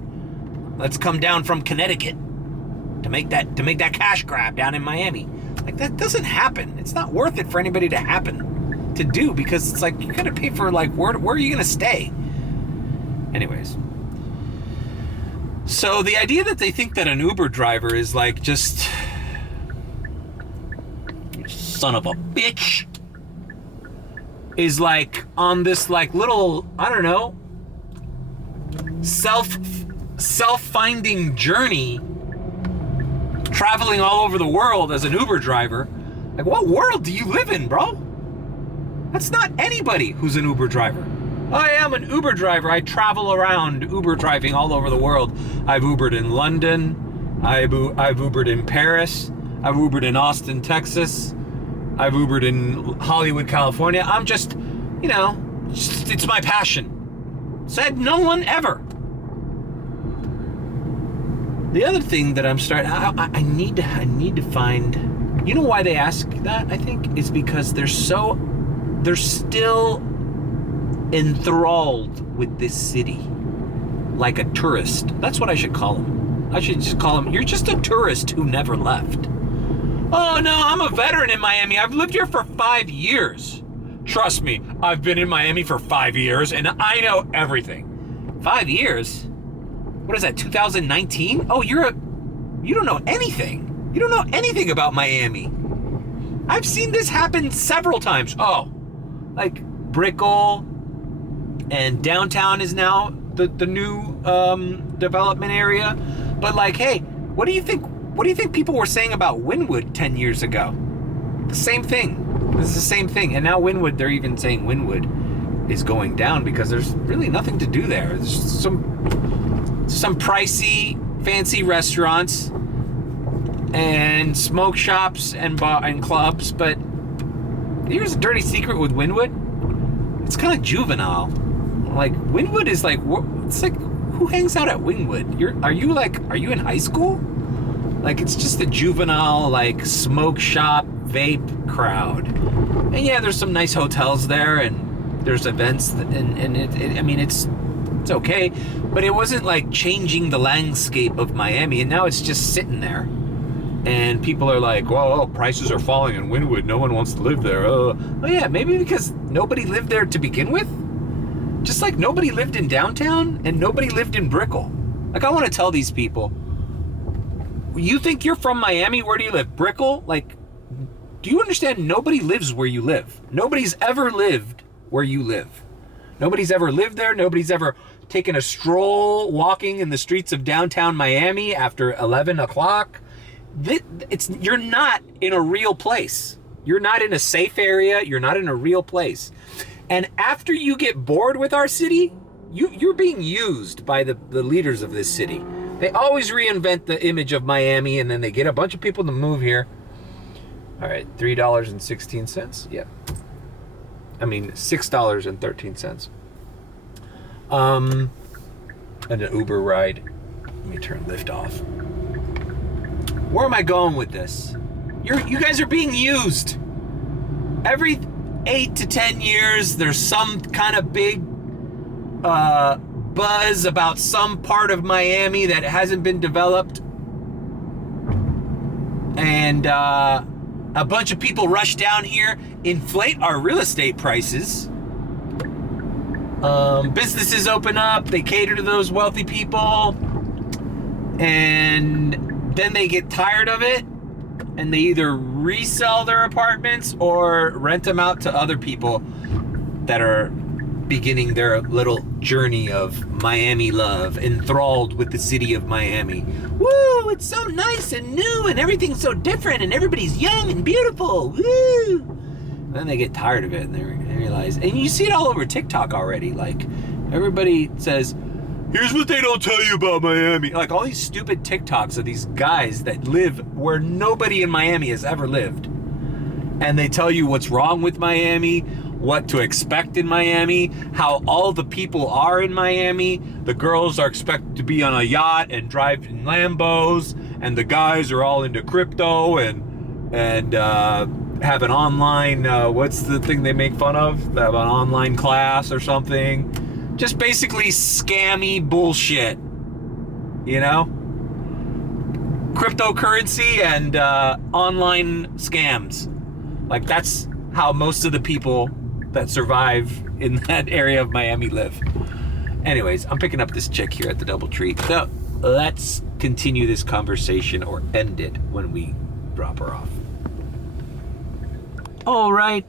Let's come down from Connecticut to make that cash grab down in Miami. Like, that doesn't happen. It's not worth it for anybody to do, because it's like, you gotta pay for, like, where are you gonna stay? Anyways. So the idea that they think that an Uber driver is like, just, son of a bitch, is like on this like little, I don't know, self-finding journey, traveling all over the world as an Uber driver. Like, what world do you live in, bro? That's not anybody who's an Uber driver. I am an Uber driver. I travel around Uber driving all over the world. I've Ubered in London. I've Ubered in Paris. I've Ubered in Austin, Texas. I've Ubered in Hollywood, California. I'm just, you know, it's my passion. Said no one ever. The other thing that I'm starting, I need to find, you know why they ask that, I think, is because they're still enthralled with this city, like a tourist. That's what I should call them. I should just call them, you're just a tourist who never left. Oh no, I'm a veteran in Miami. I've lived here for 5 years. Trust me, I've been in Miami for 5 years and I know everything. 5 years? What is that, 2019? Oh, you don't know anything. You don't know anything about Miami. I've seen this happen several times. Oh, like Brickell and downtown is now the new development area. But like, hey, what do you think people were saying about Wynwood 10 years ago? The same thing. This is the same thing. And now Wynwood, they're even saying Wynwood is going down because there's really nothing to do there. There's some pricey, fancy restaurants and smoke shops and clubs. But here's a dirty secret with Wynwood. It's kind of juvenile. Like, Wynwood is like, it's like, who hangs out at Wynwood? Are you in high school? Like, it's just a juvenile, like, smoke shop, vape crowd. And yeah, there's some nice hotels there, and there's events, and it's okay. But it wasn't like changing the landscape of Miami, and now it's just sitting there. And people are like, whoa, prices are falling in Wynwood. No one wants to live there. Oh yeah, maybe because nobody lived there to begin with. Just like nobody lived in downtown and nobody lived in Brickell. Like, I want to tell these people, you think you're from Miami? Where do you live? Brickell? Like, do you understand? Nobody lives where you live. Nobody's ever lived where you live. Nobody's ever lived there. Nobody's ever taken a stroll walking in the streets of downtown Miami after 11 o'clock. You're not in a real place. You're not in a safe area. You're not in a real place. And after you get bored with our city, you're being used by the leaders of this city. They always reinvent the image of Miami, and then they get a bunch of people to move here. All right, $3.16. Yep. I mean, $6.13. And an Uber ride. Let me turn Lyft off. Where am I going with this? You guys are being used. Every 8 to 10 years, there's some kind of big buzz about some part of Miami that hasn't been developed. And a bunch of people rush down here, inflate our real estate prices. Businesses open up, they cater to those wealthy people. And then they get tired of it, and they either resell their apartments or rent them out to other people that are beginning their little journey of Miami love, enthralled with the city of Miami. Woo, it's so nice and new, and everything's so different, and everybody's young and beautiful. Woo! And then they get tired of it, and they realize, and you see it all over TikTok already. Like, everybody says, here's what they don't tell you about Miami. Like, all these stupid TikToks of these guys that live where nobody in Miami has ever lived. And they tell you what's wrong with Miami, what to expect in Miami, how all the people are in Miami. The girls are expected to be on a yacht and drive in Lambos, and the guys are all into crypto and have an online, what's the thing they make fun of? They have an online class or something. Just basically scammy bullshit, you know? cryptocurrency and online scams. Like, that's how most of the people that survive in that area of Miami live. Anyways, I'm picking up this chick here at the DoubleTree. So let's continue this conversation or end it when we drop her off. All right,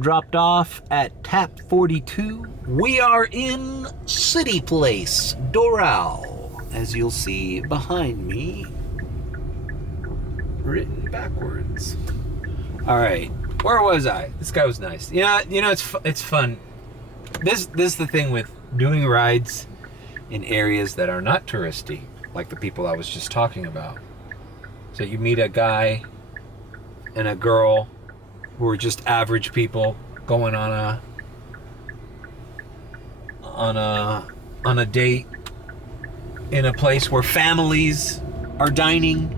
dropped off at Tap 42. We are in City Place, Doral, as you'll see behind me, written backwards. All right, where was I? This guy was nice. Yeah, you know, it's fun. This is the thing with doing rides in areas that are not touristy, like the people I was just talking about. So you meet a guy and a girl who are just average people going on a date in a place where families are dining.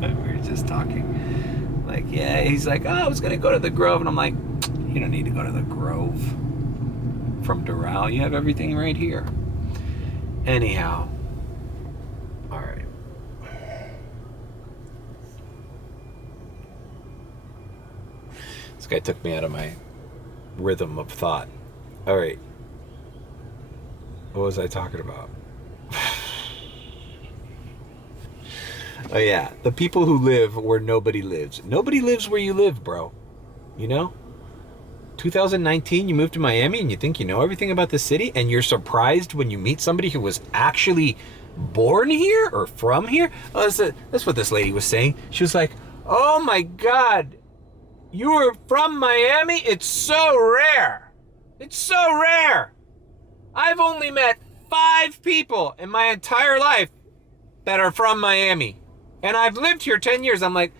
We were just talking. Like, yeah, he's like, oh, I was gonna go to the Grove, and I'm like, you don't need to go to the Grove from Doral. You have everything right here. Anyhow, all right. This guy took me out of my rhythm of thought. All right. What was I talking about? Oh yeah, the people who live where nobody lives. Nobody lives where you live, bro. You know? 2019, you moved to Miami and you think you know everything about the city, and you're surprised when you meet somebody who was actually born here or from here. Oh, that's what this lady was saying. She was like, oh my God, you were from Miami? It's so rare. It's so rare. I've only met 5 people in my entire life that are from Miami, and I've lived here 10 years. I'm like,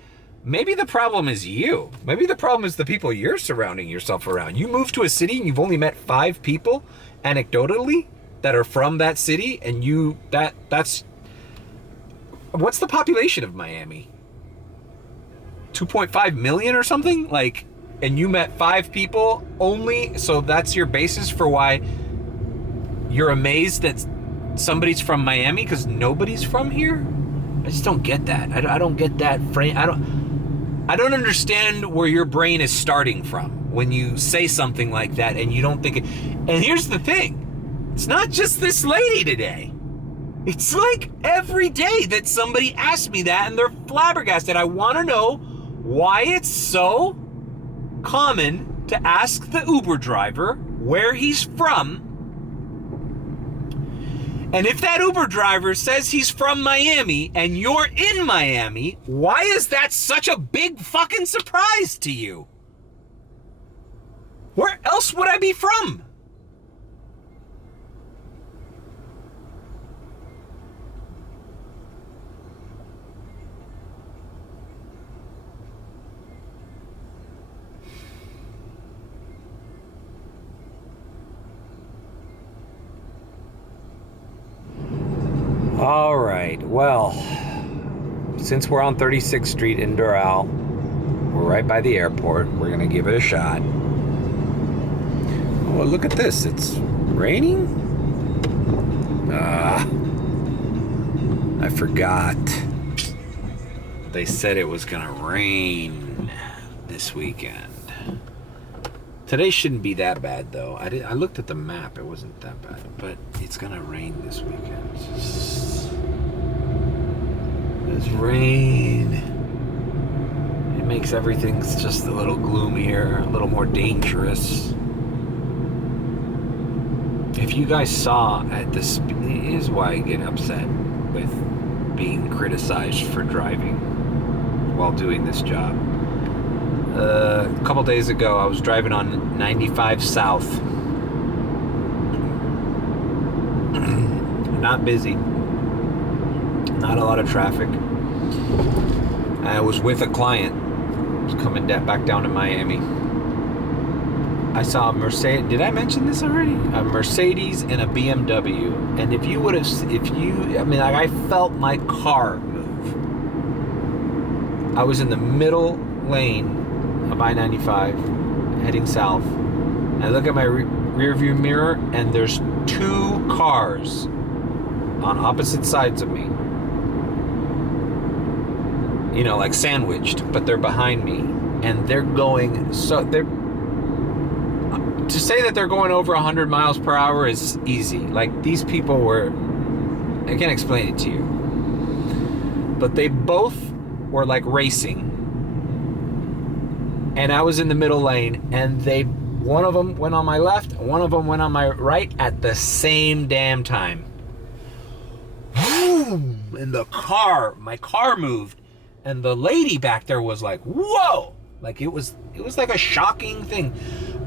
maybe the problem is you. Maybe the problem is the people you're surrounding yourself around. You moved to a city and you've only met 5 people, anecdotally, that are from that city, and that's... What's the population of Miami? 2.5 million or something? Like, and you met 5 people only, so that's your basis for why you're amazed that somebody's from Miami because nobody's from here? I just don't get that. I don't get that frame. I don't understand where your brain is starting from when you say something like that and you don't think it. And here's the thing. It's not just this lady today. It's like every day that somebody asks me that and they're flabbergasted. I want to know why it's so common to ask the Uber driver where he's from. And if that Uber driver says he's from Miami and you're in Miami, why is that such a big fucking surprise to you? Where else would I be from? All right, well, since we're on 36th Street in Doral, we're right by the airport. We're gonna give it a shot. Oh, look at this, it's raining? I forgot. They said it was gonna rain this weekend. Today shouldn't be that bad though. I looked at the map, it wasn't that bad, but it's gonna rain this weekend. This rain, it makes everything just a little gloomier, a little more dangerous. If you guys saw at this, here's why I get upset with being criticized for driving while doing this job. A couple days ago, I was driving on 95 South. Not busy. Not a lot of traffic. I was with a client. I was coming back down to Miami. I saw a Mercedes. Did I mention this already? A Mercedes and a BMW. And if you would have, I felt my car move. I was in the middle lane of I-95 heading south. And I look at my rear view mirror and there's 2 cars on opposite sides of me you know, like sandwiched, but they're behind me, and they're going, so they're, to say that they're going over 100 miles per hour is easy. Like, these people were, I can't explain it to you, but they both were like racing, and I was in the middle lane, and one of them went on my left, one of them went on my right at the same damn time. And my car moved, and the lady back there was like, whoa, like it was like a shocking thing.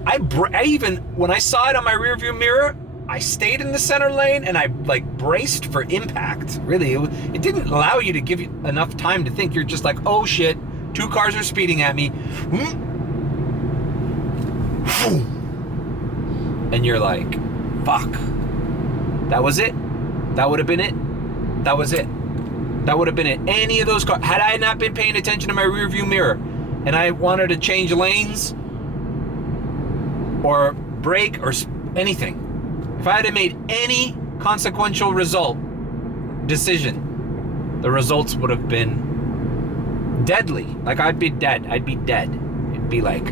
I even, when I saw it on my rearview mirror, I stayed in the center lane, and I like braced for impact. Really, it didn't allow you to give you enough time to think. You're just like, oh shit, 2 cars are speeding at me. And you're like, fuck, that was it. That would have been it. That was it. That would have been it. Any of those cars, had I not been paying attention to my rearview mirror, and I wanted to change lanes or brake or anything, if I had made any consequential decision, the results would have been deadly. Like, I'd be dead. It'd be like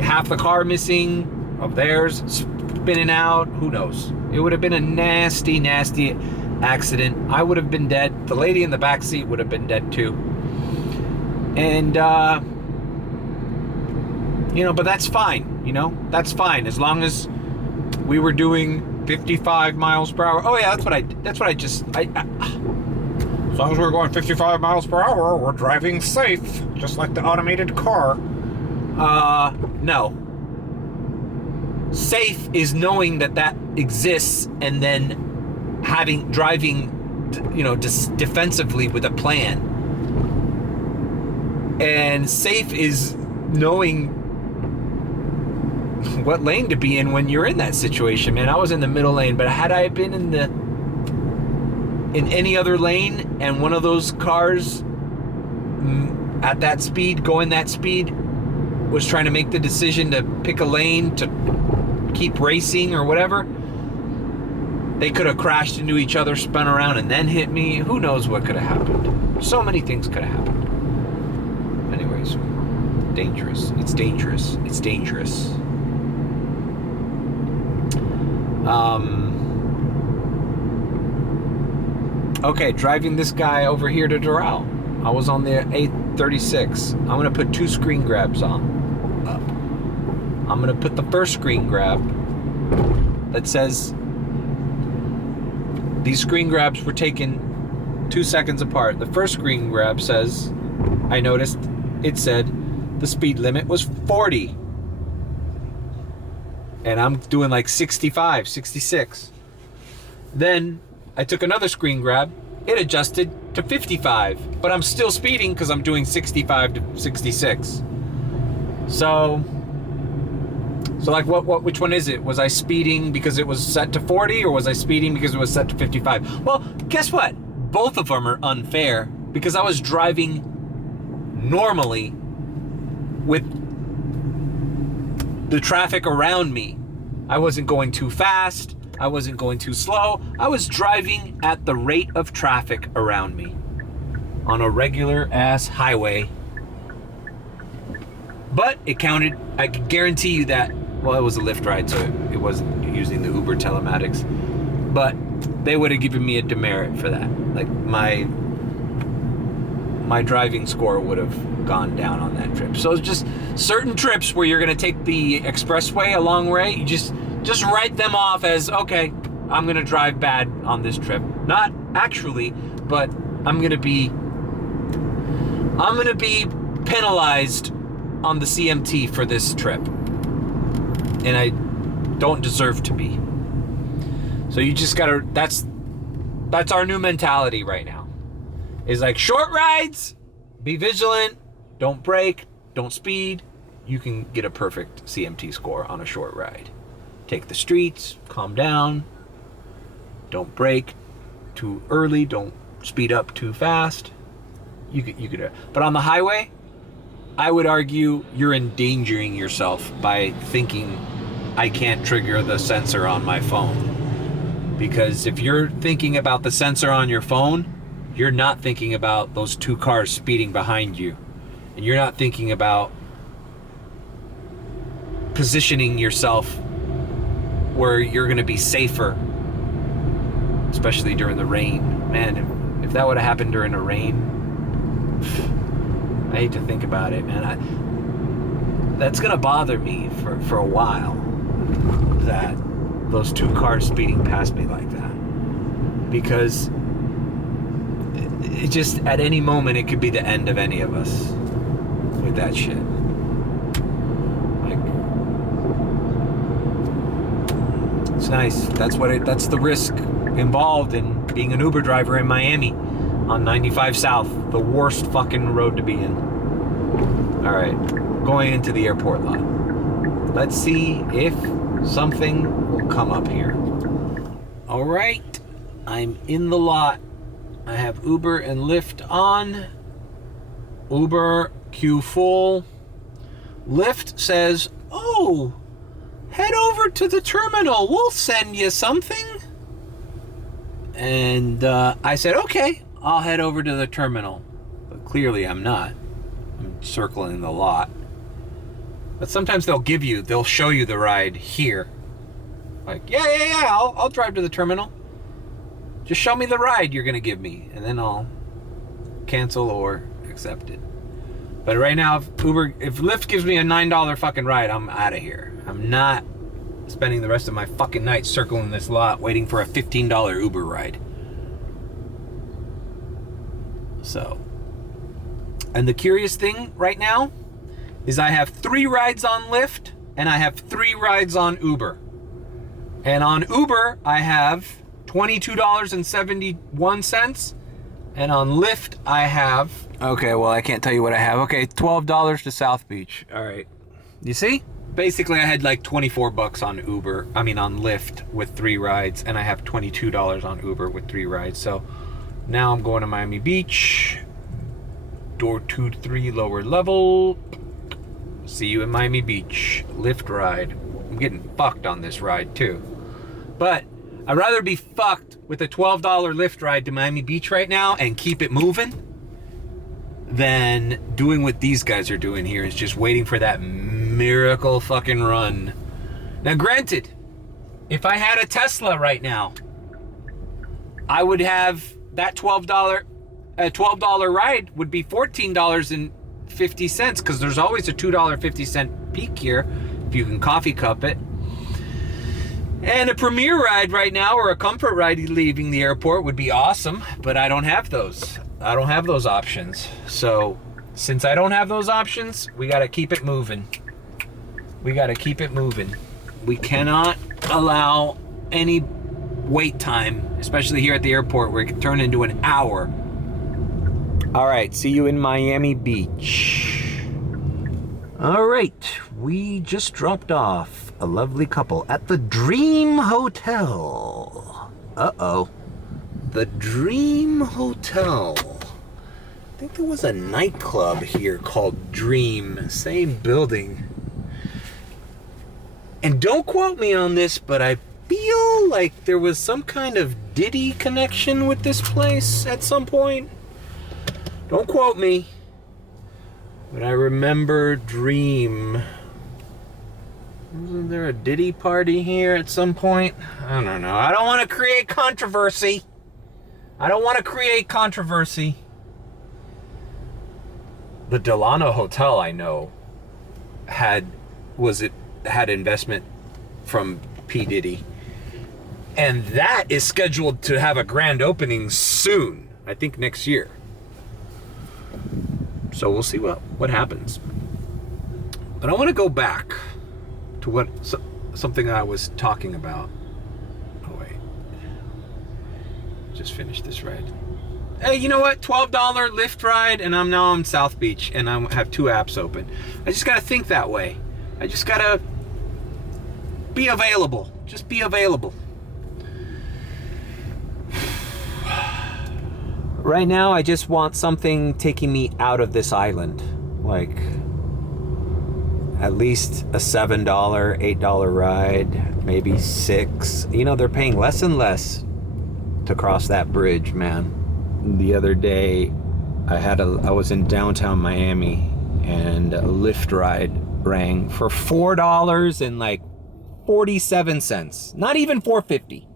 half the car missing of theirs, spinning out. Who knows? It would have been a nasty, nasty accident. I would have been dead. The lady in the back seat would have been dead too. And you know, but that's fine. You know, that's fine as long as we were doing 55 miles per hour. Oh yeah, as long as we're going 55 miles per hour, we're driving safe, just like the automated car. No. Safe is knowing that exists, and then driving, you know, defensively with a plan. And safe is knowing what lane to be in when you're in that situation. Man, I was in the middle lane, but had I been in any other lane, and one of those cars at that speed, going that speed, was trying to make the decision to pick a lane to keep racing or whatever, they could have crashed into each other, spun around, and then hit me. Who knows what could have happened? So many things could have happened. Anyways, dangerous. It's dangerous. It's dangerous. Okay, driving this guy over here to Doral. I was on the 836. I'm gonna put 2 screen grabs up. I'm gonna put the first screen grab that says, these screen grabs were taken 2 seconds apart. The first screen grab says, I noticed it said the speed limit was 40. And I'm doing like 65, 66. Then I took another screen grab. It adjusted to 55, but I'm still speeding because I'm doing 65 to 66. So like, which one is it? Was I speeding because it was set to 40, or was I speeding because it was set to 55? Well, guess what? Both of them are unfair, because I was driving normally with the traffic around me. I wasn't going too fast. I wasn't going too slow. I was driving at the rate of traffic around me on a regular ass highway. But it counted. I can guarantee you that. Well, it was a Lyft ride, so it wasn't using the Uber telematics. But they would have given me a demerit for that. Like, my driving score would have gone down on that trip. So it's just certain trips where you're going to take the expressway a long way. You just write them off as, okay, I'm going to drive bad on this trip. Not actually, but I'm going to be penalized on the CMT for this trip. And I don't deserve to be. So you just gotta, that's our new mentality right now. Is like, short rides, be vigilant, don't brake, don't speed. You can get a perfect CMT score on a short ride. Take the streets, calm down, don't brake too early, don't speed up too fast. You could, but on the highway, I would argue you're endangering yourself by thinking I can't trigger the sensor on my phone. Because if you're thinking about the sensor on your phone, you're not thinking about those two cars speeding behind you. And you're not thinking about positioning yourself where you're going to be safer, especially during the rain. Man, if that would have happened during the rain, I hate to think about it, man. That's going to bother me for a while, that those two cars speeding past me like that. Because it just, at any moment, it could be the end of any of us with that shit. Like, it's nice. That's the risk involved in being an Uber driver in Miami on 95 South, the worst fucking road to be in. All right, going into the airport lot. Let's see if something will come up here. All right, I'm in the lot. I have Uber and Lyft on. Uber queue full. Lyft says, oh, head over to the terminal. We'll send you something. And I said, okay, I'll head over to the terminal. But clearly I'm not. I'm circling the lot. But sometimes they'll show you the ride here. Like, yeah, I'll drive to the terminal. Just show me the ride you're gonna give me, and then I'll cancel or accept it. But right now, if Lyft gives me a $9 fucking ride, I'm out of here. I'm not spending the rest of my fucking night circling this lot waiting for a $15 Uber ride. So, and the curious thing right now is I have 3 rides on Lyft and I have 3 rides on Uber. And on Uber, I have $22.71, and on Lyft I have, okay, well, I can't tell you what I have. Okay, $12 to South Beach. All right, you see, basically I had like $24 on on Lyft with 3 rides, and I have $22 on Uber with 3 rides. So now I'm going to Miami Beach, door 2-3 lower level. See you in Miami Beach. Lyft ride. I'm getting fucked on this ride too, but I'd rather be fucked with a $12 Lyft ride to Miami Beach right now and keep it moving than doing what these guys are doing here, is just waiting for that miracle fucking run. Now, granted, if I had a Tesla right now, I would have that $12 ride would be $14.50, because there's always a $2.50 peak here if you can coffee cup it. And a Premier ride right now, or a Comfort ride leaving the airport, would be awesome, but I don't have those. I don't have those options. So, since I don't have those options, we gotta keep it moving. We gotta keep it moving. We cannot allow any wait time, especially here at the airport, where it can turn into an hour. All right, see you in Miami Beach. All right, we just dropped off a lovely couple at the Dream Hotel. Uh-oh. The Dream Hotel. I think there was a nightclub here called Dream. Same building. And don't quote me on this, but I feel like there was some kind of Diddy connection with this place at some point. Don't quote me. But I remember Dream. Wasn't there a Diddy party here at some point? I don't know. I don't want to create controversy. The Delano Hotel, I know, had investment from P. Diddy. And that is scheduled to have a grand opening soon. I think next year. So we'll see what happens. But I want to go back to something I was talking about. Oh wait, just finished this ride. Hey, you know what? $12 Lyft ride, and I'm now on South Beach, and I have 2 apps open. I just gotta think that way. I just gotta be available. Just be available. Right now, I just want something taking me out of this island. Like, at least a $7, $8 ride, maybe $6. You know, they're paying less and less to cross that bridge, man. the other day, I was in downtown Miami, and a Lyft ride rang for $4 and like 47 cents. Not even $4.50.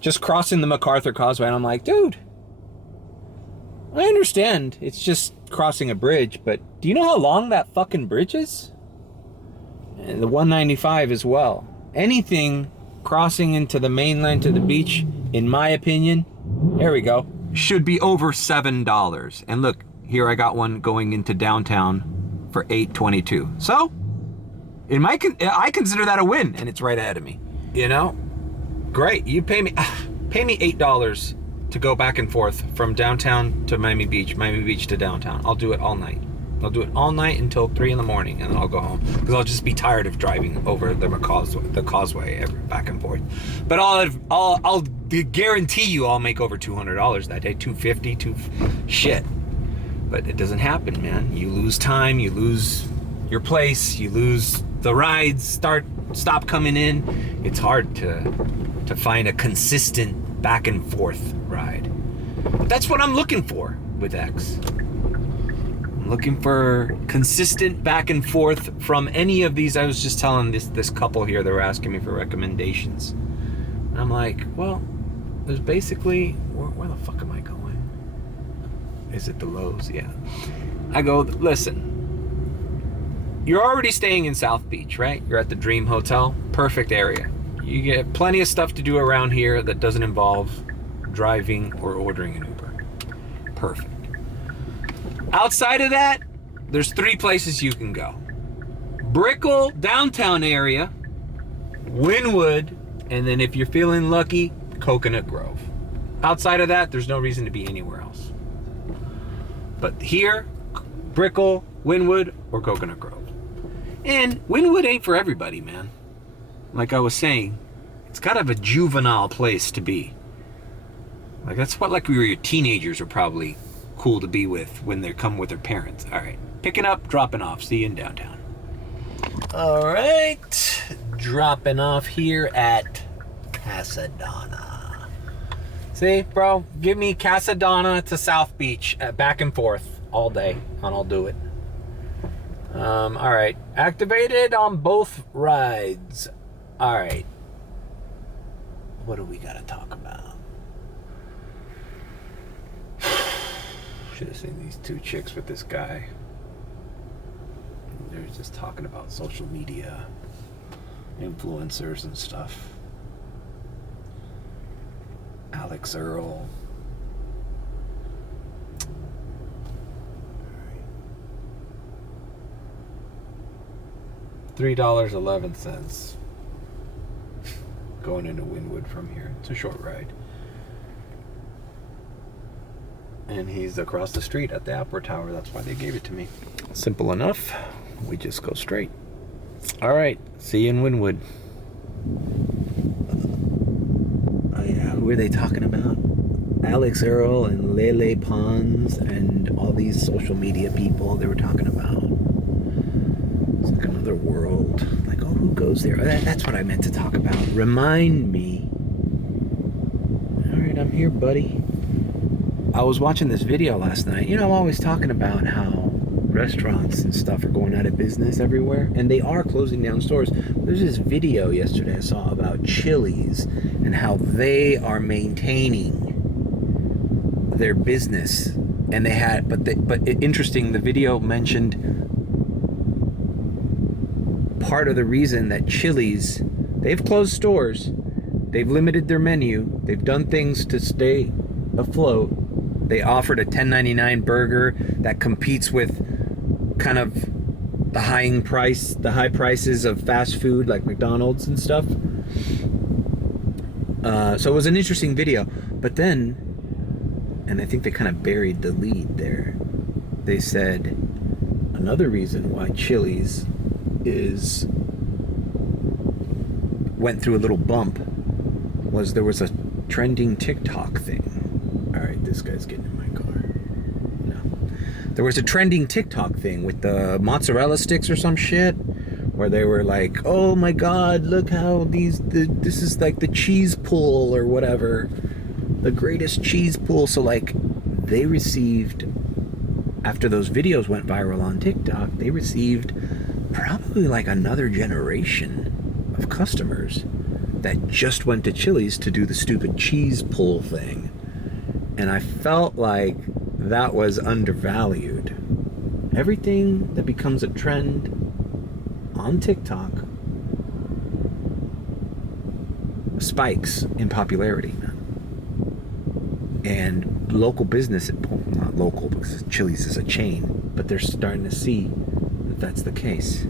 Just crossing the MacArthur Causeway, and I'm like, dude, I understand it's just crossing a bridge, but do you know how long that fucking bridge is? And the 195 as well. Anything crossing into the mainland to the beach, in my opinion, there we go, should be over $7. And look, here I got one going into downtown for $8.22. So, I consider that a win, and it's right ahead of me. You know, great. You pay me $8 to go back and forth from downtown to Miami Beach to downtown. I'll do it all night. I'll do it all night until 3 in the morning, and then I'll go home because I'll just be tired of driving over the causeway back and forth. But I'll guarantee you I'll make over $200 that day, $250, shit. But it doesn't happen, man. You lose time, you lose your place, you lose the rides stop coming in. It's hard to find a consistent back and forth ride. But that's what I'm looking for with X. Looking for consistent back and forth from any of these. I was just telling this couple here, they were asking me for recommendations. And I'm like, well, there's basically, where the fuck am I going? Is it the Lowe's? Yeah. I go, listen, you're already staying in South Beach, right? You're at the Dream Hotel. Perfect area. You get plenty of stuff to do around here that doesn't involve driving or ordering an Uber. Perfect. Outside of that, there's 3 places you can go. Brickell, downtown area, Wynwood, and then if you're feeling lucky, Coconut Grove. Outside of that, there's no reason to be anywhere else. But here, Brickell, Wynwood, or Coconut Grove. And Wynwood ain't for everybody, man. Like I was saying, it's kind of a juvenile place to be. Like that's what like we were teenagers are probably cool to be with when they come with their parents. All right, picking up, dropping off. See you in downtown. All right, dropping off here at Casadonna. See, bro, give me Casadonna to South Beach, back and forth all day, and I'll do it. All right, activated on both rides. All right, what do we gotta talk about? Should have seen these 2 chicks with this guy. They're just talking about social media, influencers and stuff. Alex Earl. $3.11 going into Wynwood from here. It's a short ride. And he's across the street at the Upper Tower. That's why they gave it to me. Simple enough. We just go straight. All right. See you in Wynwood. Oh, yeah. Who are they talking about? Alex Earl and Lele Pons and all these social media people they were talking about. It's like another world. Like, oh, who goes there? That's what I meant to talk about. Remind me. All right, I'm here, buddy. I was watching this video last night. You know, I'm always talking about how restaurants and stuff are going out of business everywhere, and they are closing down stores. There's this video yesterday I saw about Chili's and how they are maintaining their business, and they had, interesting. The video mentioned part of the reason that Chili's, they've closed stores, they've limited their menu, they've done things to stay afloat. They offered a $10.99 burger that competes with kind of the high prices of fast food like McDonald's and stuff. So it was an interesting video. But then, and I think they kind of buried the lead there. They said another reason why Chili's went through a little bump was there was a trending TikTok thing. All right, this guy's getting in my car. No. There was a trending TikTok thing with the mozzarella sticks or some shit, where they were like, oh my God, look how this is like the cheese pull or whatever. the greatest cheese pool. So like they received, after those videos went viral on TikTok, they received probably like another generation of customers that just went to Chili's to do the stupid cheese pull thing. And I felt like that was undervalued. Everything that becomes a trend on TikTok spikes in popularity, man. And local business, not local because Chili's is a chain, but they're starting to see that that's the case.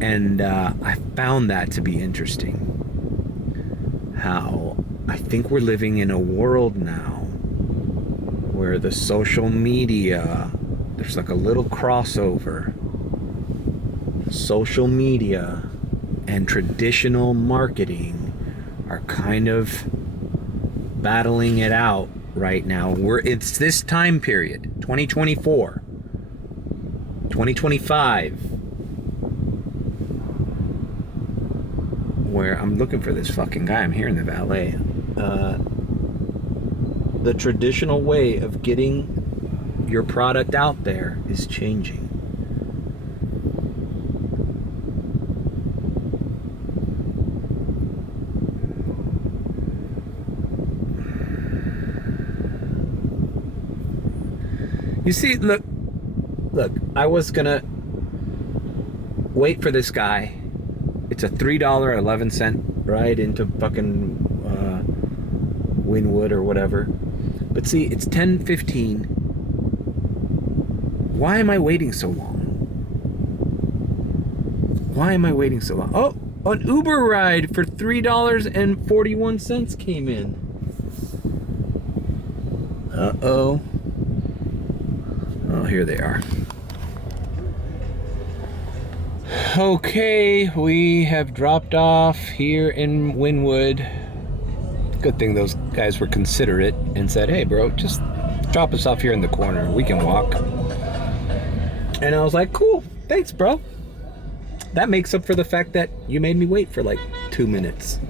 And I found that to be interesting. How I think we're living in a world now where the social media, there's like a little crossover. Social media and traditional marketing are kind of battling it out right now. It's this time period, 2024, 2025, where I'm looking for this fucking guy. I'm hearing the valet. The traditional way of getting your product out there is changing. You see, look, I was gonna wait for this guy. It's a $3.11 ride into fucking Wynwood or whatever. But see, it's 10:15. Why am I waiting so long? Why am I waiting so long? Oh, an Uber ride for $3.41 came in. Uh-oh. Oh, here they are. Okay, we have dropped off here in Wynwood. Good thing those guys were considerate and said, hey bro, just drop us off here in the corner. We can walk. And I was like, cool, thanks bro. That makes up for the fact that you made me wait for like 2 minutes.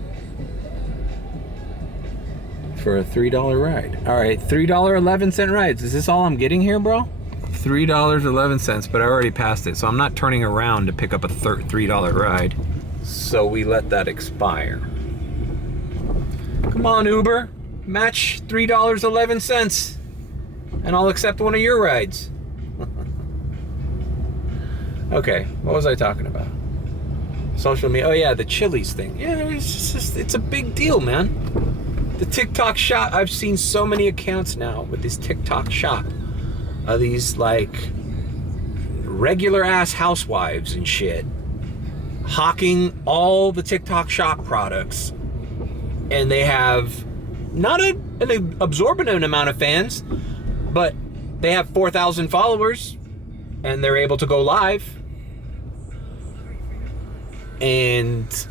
For a $3 ride. All right, $3.11 rides. Is this all I'm getting here, bro? $3.11, but I already passed it, so I'm not turning around to pick up a $3 ride. So we let that expire. Come on, Uber, match $3.11, and I'll accept one of your rides. Okay, what was I talking about? Social media. Oh yeah, the Chili's thing. Yeah, it's a big deal, man. The TikTok shop. I've seen so many accounts now with this TikTok shop. These like regular ass housewives and shit hawking all the TikTok shop products, and they have not an absorbent amount of fans, but they have 4,000 followers and they're able to go live, and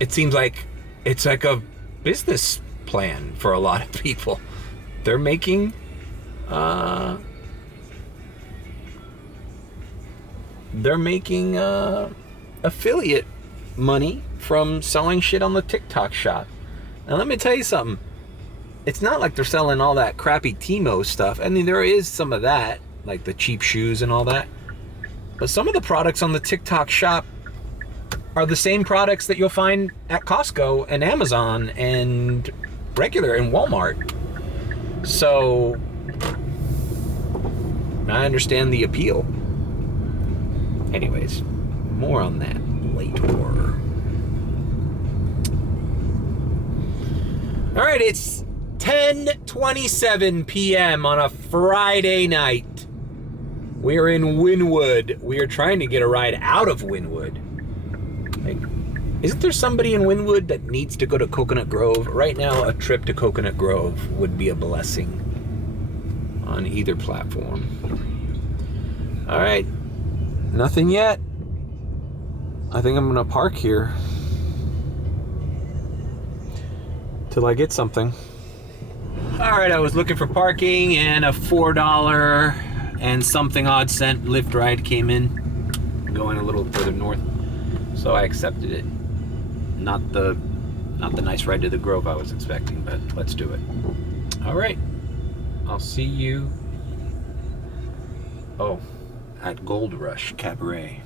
it seems like it's like a business plan for a lot of people. They're making affiliate money from selling shit on the TikTok shop. Now let me tell you something. It's not like they're selling all that crappy Timo stuff. I mean, there is some of that, like the cheap shoes and all that. But some of the products on the TikTok shop are the same products that you'll find at Costco and Amazon and regular and Walmart. So I understand the appeal. Anyways, more on that later. All right, it's 10:27 p.m. on a Friday night. We're in Wynwood. We are trying to get a ride out of Wynwood. Like, isn't there somebody in Wynwood that needs to go to Coconut Grove? Right now, a trip to Coconut Grove would be a blessing on either platform. All right, nothing yet. I think I'm gonna park here till I get something. All right, I was looking for parking and a $4 and something odd cent Lyft ride came in, going a little further north. So I accepted it. Not the Not the nice ride to the Grove I was expecting, but let's do it. All right. I'll see you. Oh, at Gold Rush Cabaret.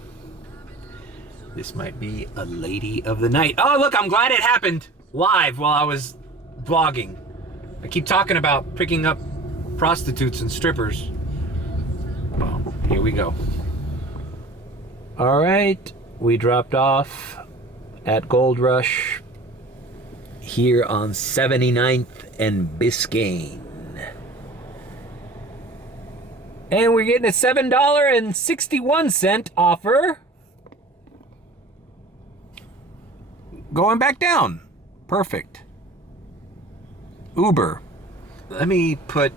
This might be a lady of the night. Oh, look, I'm glad it happened live while I was vlogging. I keep talking about picking up prostitutes and strippers. Well, here we go. All right, we dropped off at Gold Rush here on 79th and Biscayne. And we're getting a $7.61 offer. Going back down. Perfect. Uber. Let me put...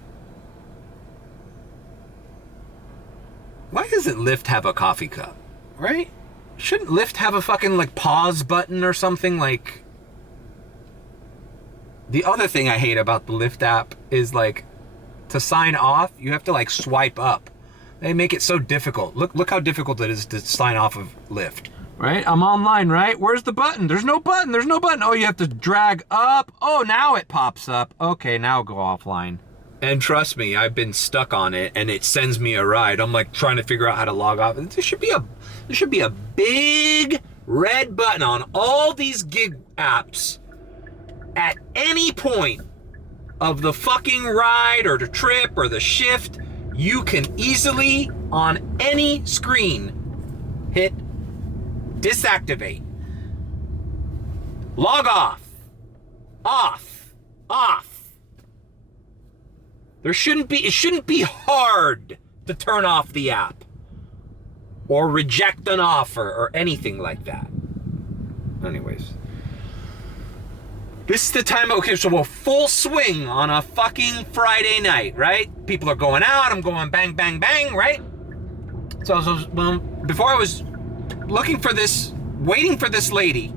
Why doesn't Lyft have a coffee cup? Right? Shouldn't Lyft have a fucking like pause button or something? Like... The other thing I hate about the Lyft app is like, to sign off, you have to like swipe up. They make it so difficult. Look how difficult it is to sign off of Lyft. Right? I'm online, right? Where's the button? There's no button. There's no button. Oh, you have to drag up. Oh, now it pops up. Okay, now go offline. And trust me, I've been stuck on it and it sends me a ride. I'm like trying to figure out how to log off. There should be a big red button on all these gig apps at any point of the fucking ride or the trip or the shift. You can easily, on any screen, hit disactivate, log off, off. It shouldn't be hard to turn off the app or reject an offer or anything like that. Anyways. This is the time, okay, so we're full swing on a fucking Friday night, right? People are going out, I'm going bang, bang, bang, right? So before I was looking for this, waiting for this lady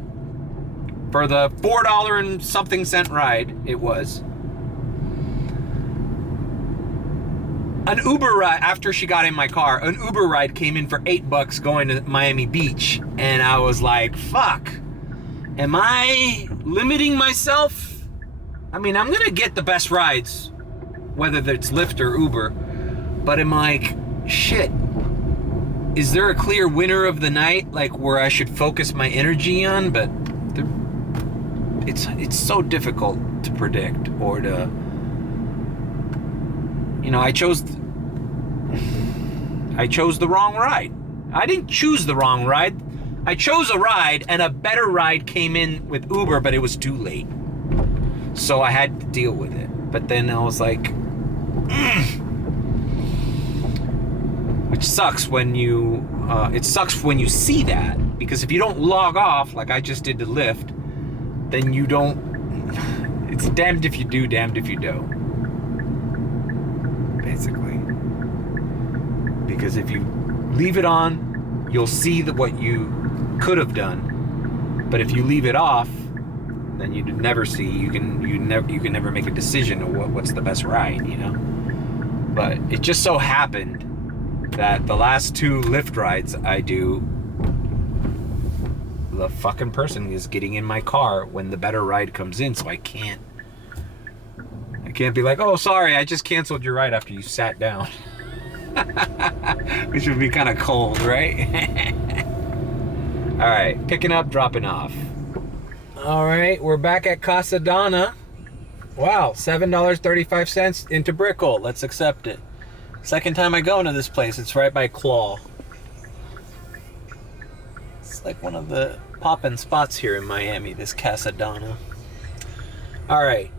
for the $4 and something cent ride, it was. An Uber ride, after she got in my car, an Uber ride came in for $8 going to Miami Beach. And I was like, fuck. Am I limiting myself? I mean, I'm gonna get the best rides, whether it's Lyft or Uber, but I'm like, shit, is there a clear winner of the night, like where I should focus my energy on? But it's so difficult to predict or to, you know, I chose the wrong ride. I didn't choose the wrong ride. I chose a ride and a better ride came in with Uber, but it was too late. So I had to deal with it. But then I was like, which sucks when you, it sucks when you see that, because if you don't log off, like I just did to Lyft, then you don't, it's damned if you do, damned if you don't. Basically. Because if you leave it on, you'll see what you could have done, but if you leave it off, then you never see. You can never make a decision of what's the best ride, you know. But it just so happened that the last two Lyft rides I do, the fucking person is getting in my car when the better ride comes in, so I can't be like, oh, sorry, I just canceled your ride after you sat down. Which would be kind of cold, right? All right, picking up, dropping off. All right, we're back at Casa Donna. Wow, $7.35 into Brickell. Let's accept it. Second time I go into this place. It's right by Claw. It's like one of the poppin' spots here in Miami, this Casa Donna. All right.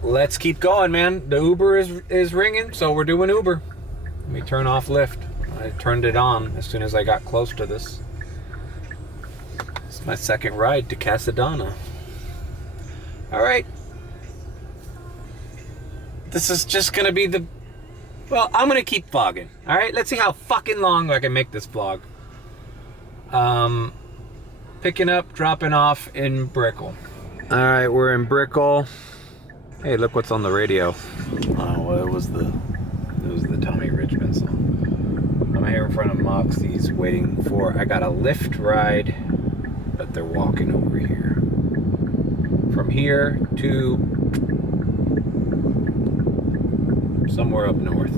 Let's keep going, man. The Uber is ringing, so we're doing Uber. Let me turn off Lyft. I turned it on as soon as I got close to this. It's my second ride to Casa Donna. All right. This is just gonna be the... Well, I'm gonna keep vlogging. All right, let's see how fucking long I can make this vlog. Picking up, dropping off in Brickell. All right, we're in Brickell. Hey, look what's on the radio. Oh, well, it was the Tommy Richman song. I'm here in front of Moxie's waiting for, I got a Lyft ride but they're walking over here. From here to somewhere up north.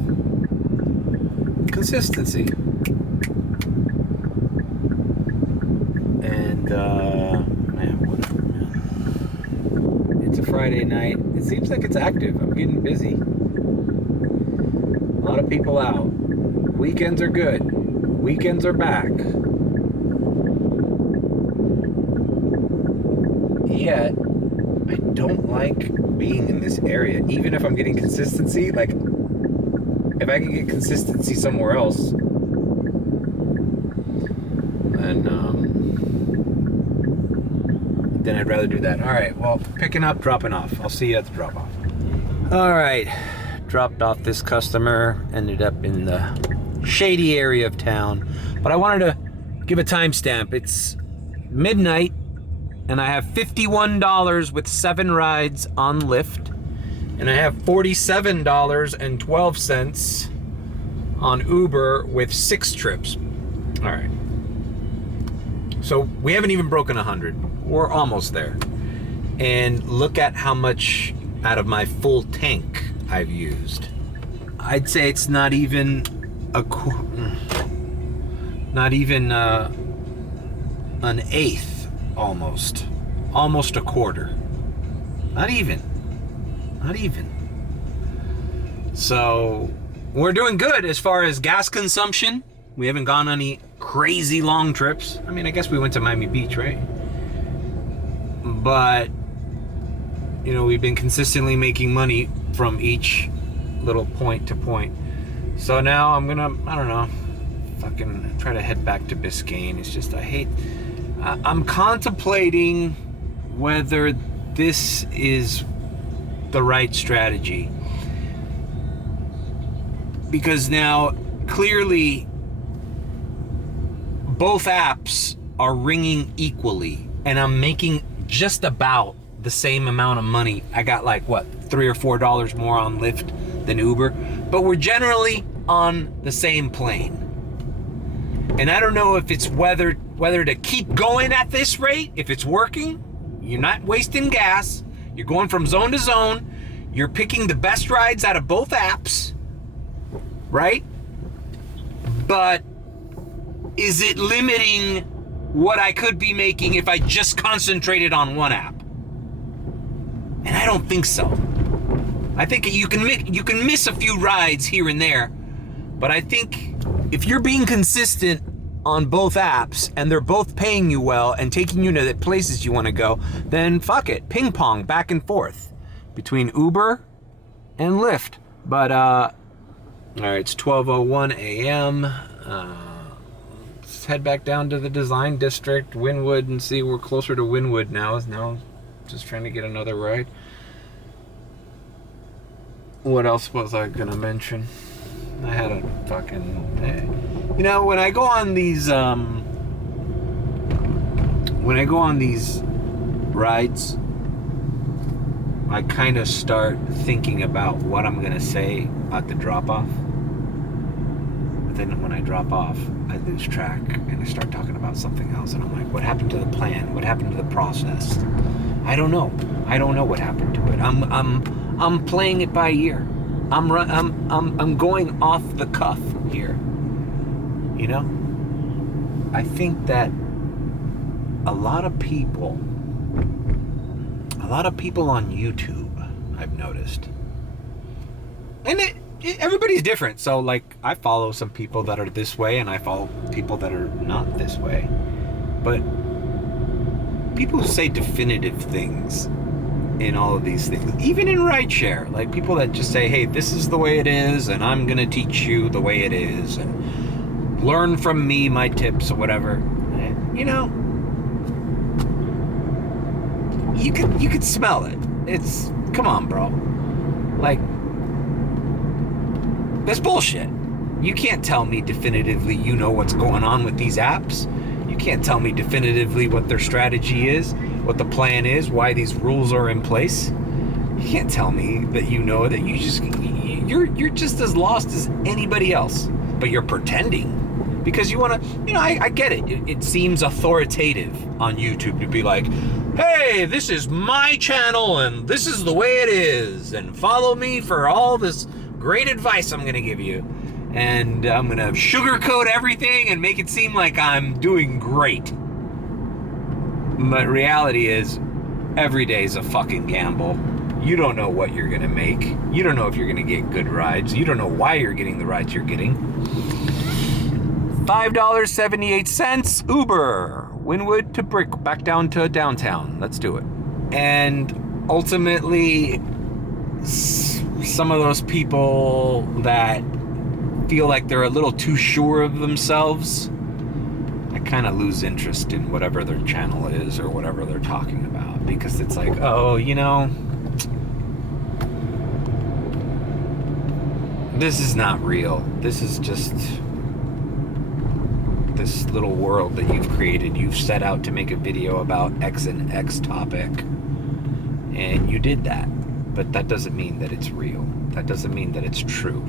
Consistency. And, man, whatever, man. It's a Friday night. It seems like it's active. I'm getting busy. A lot of people out. Weekends are good. Weekends are back. Yet, I don't like being in this area. Even if I'm getting consistency, like, if I can get consistency somewhere else, then I'd rather do that. All right, well, picking up, dropping off. I'll see you at the drop-off. All right, dropped off this customer, ended up in the shady area of town, but I wanted to give a timestamp. It's midnight, and I have $51 with 7 rides on Lyft, and I have $47.12 on Uber with 6 trips. All right. So we haven't even broken 100. We're almost there. And look at how much out of my full tank I've used. I'd say it's not even an eighth, almost a quarter. Not even. So we're doing good as far as gas consumption. We haven't gone on any crazy long trips. I mean, I guess we went to Miami Beach, right? But, you know, we've been consistently making money from each little point to point. So now I'm gonna, I don't know, fucking try to head back to Biscayne. It's just, I'm contemplating whether this is the right strategy. Because now, clearly, both apps are ringing equally, and I'm making just about the same amount of money. I got like, what, $3 or $4 more on Lyft than Uber, but we're generally on the same plane. And I don't know if it's whether to keep going at this rate, if it's working, you're not wasting gas, you're going from zone to zone, you're picking the best rides out of both apps, right? But is it limiting what I could be making if I just concentrated on one app? And I don't think so. I think you can miss a few rides here and there, but I think if you're being consistent on both apps and they're both paying you well and taking you to the places you want to go, then fuck it, ping pong back and forth between Uber and Lyft. But all right, it's 12:01 a.m. Let's head back down to the design district, Wynwood, and see. We're closer to Wynwood now. Just trying to get another ride. What else was I gonna mention? I had a fucking, you know, when I go on these rides, I kind of start thinking about what I'm gonna say at the drop-off. But then when I drop off, I lose track and I start talking about something else, and I'm like, what happened to the plan? What happened to the process? I don't know what happened to it. I'm playing it by ear. I'm going off the cuff here. You know? I think that a lot of people on YouTube, I've noticed, and everybody's different. So like, I follow some people that are this way, and I follow people that are not this way. But people who say definitive things in all of these things, even in rideshare, like people that just say, hey, this is the way it is, and I'm gonna teach you the way it is, and learn from me my tips or whatever. You know, you could smell it. It's, come on, bro. Like, that's bullshit. You can't tell me definitively you know what's going on with these apps. You can't tell me definitively what their strategy is, what the plan is, why these rules are in place. You can't tell me that you know that. You're just as lost as anybody else. But you're pretending. Because you want to, I get it. It seems authoritative on YouTube to be like, hey, this is my channel and this is the way it is, and follow me for all this great advice I'm going to give you. And I'm going to sugarcoat everything and make it seem like I'm doing great. But reality is, every day is a fucking gamble. You don't know what you're going to make. You don't know if you're going to get good rides. You don't know why you're getting the rides you're getting. $5.78 Uber. Wynwood to back down to downtown. Let's do it. And ultimately, some of those people that feel like they're a little too sure of themselves, I kind of lose interest in whatever their channel is or whatever they're talking about, because it's like, oh, this is not real. This is just this little world that you've created. You've set out to make a video about X and X topic, and you did that. But that doesn't mean that it's real. That doesn't mean that it's true.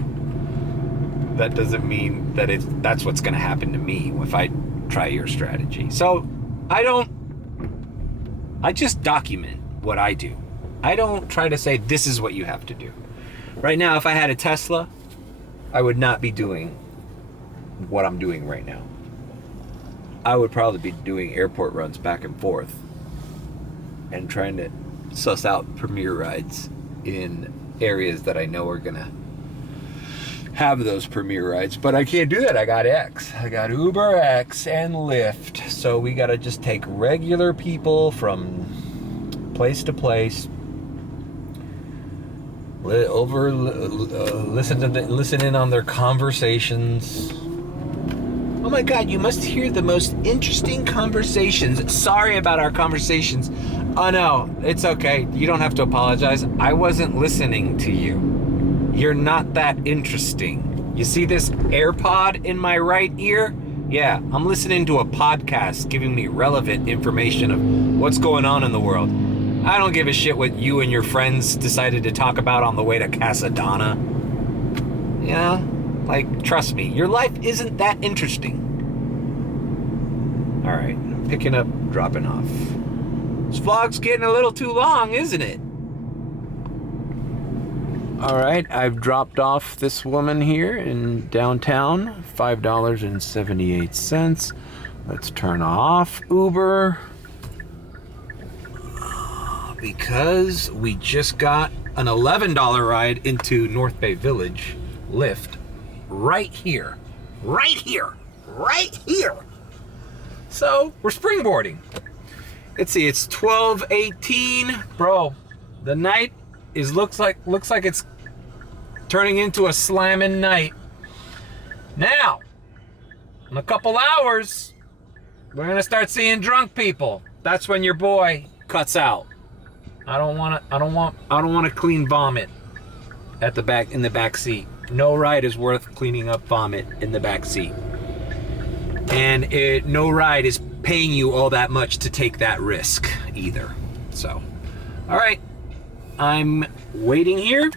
That doesn't mean that that's what's going to happen to me if I try your strategy. So I just document what I do. I don't try to say this is what you have to do. Right now, if I had a Tesla, I would not be doing what I'm doing right now. I would probably be doing airport runs back and forth and trying to suss out premier rides in areas that I know are gonna have those premier rides. But I can't do that. I got X. I got Uber X and Lyft. So we gotta just take regular people from place to place, listen in on their conversations. Oh my God, you must hear the most interesting conversations. Sorry about our conversations. Oh no, it's okay. You don't have to apologize. I wasn't listening to you. You're not that interesting. You see this AirPod in my right ear? Yeah, I'm listening to a podcast giving me relevant information of what's going on in the world. I don't give a shit what you and your friends decided to talk about on the way to Casadonna. Trust me, your life isn't that interesting. All right, picking up, dropping off. This vlog's getting a little too long, isn't it? All right, I've dropped off this woman here in downtown, $5.78. Let's turn off Uber, because we just got an $11 ride into North Bay Village, Lyft, right here. So we're springboarding. Let's see, it's 12:18, bro. The night looks like it's turning into a slamming night. Now, in a couple hours, we're gonna start seeing drunk people. That's when your boy cuts out. I don't want to clean vomit in the back seat. No ride is worth cleaning up vomit in the back seat. And no ride is paying you all that much to take that risk either. So, all right, I'm waiting here,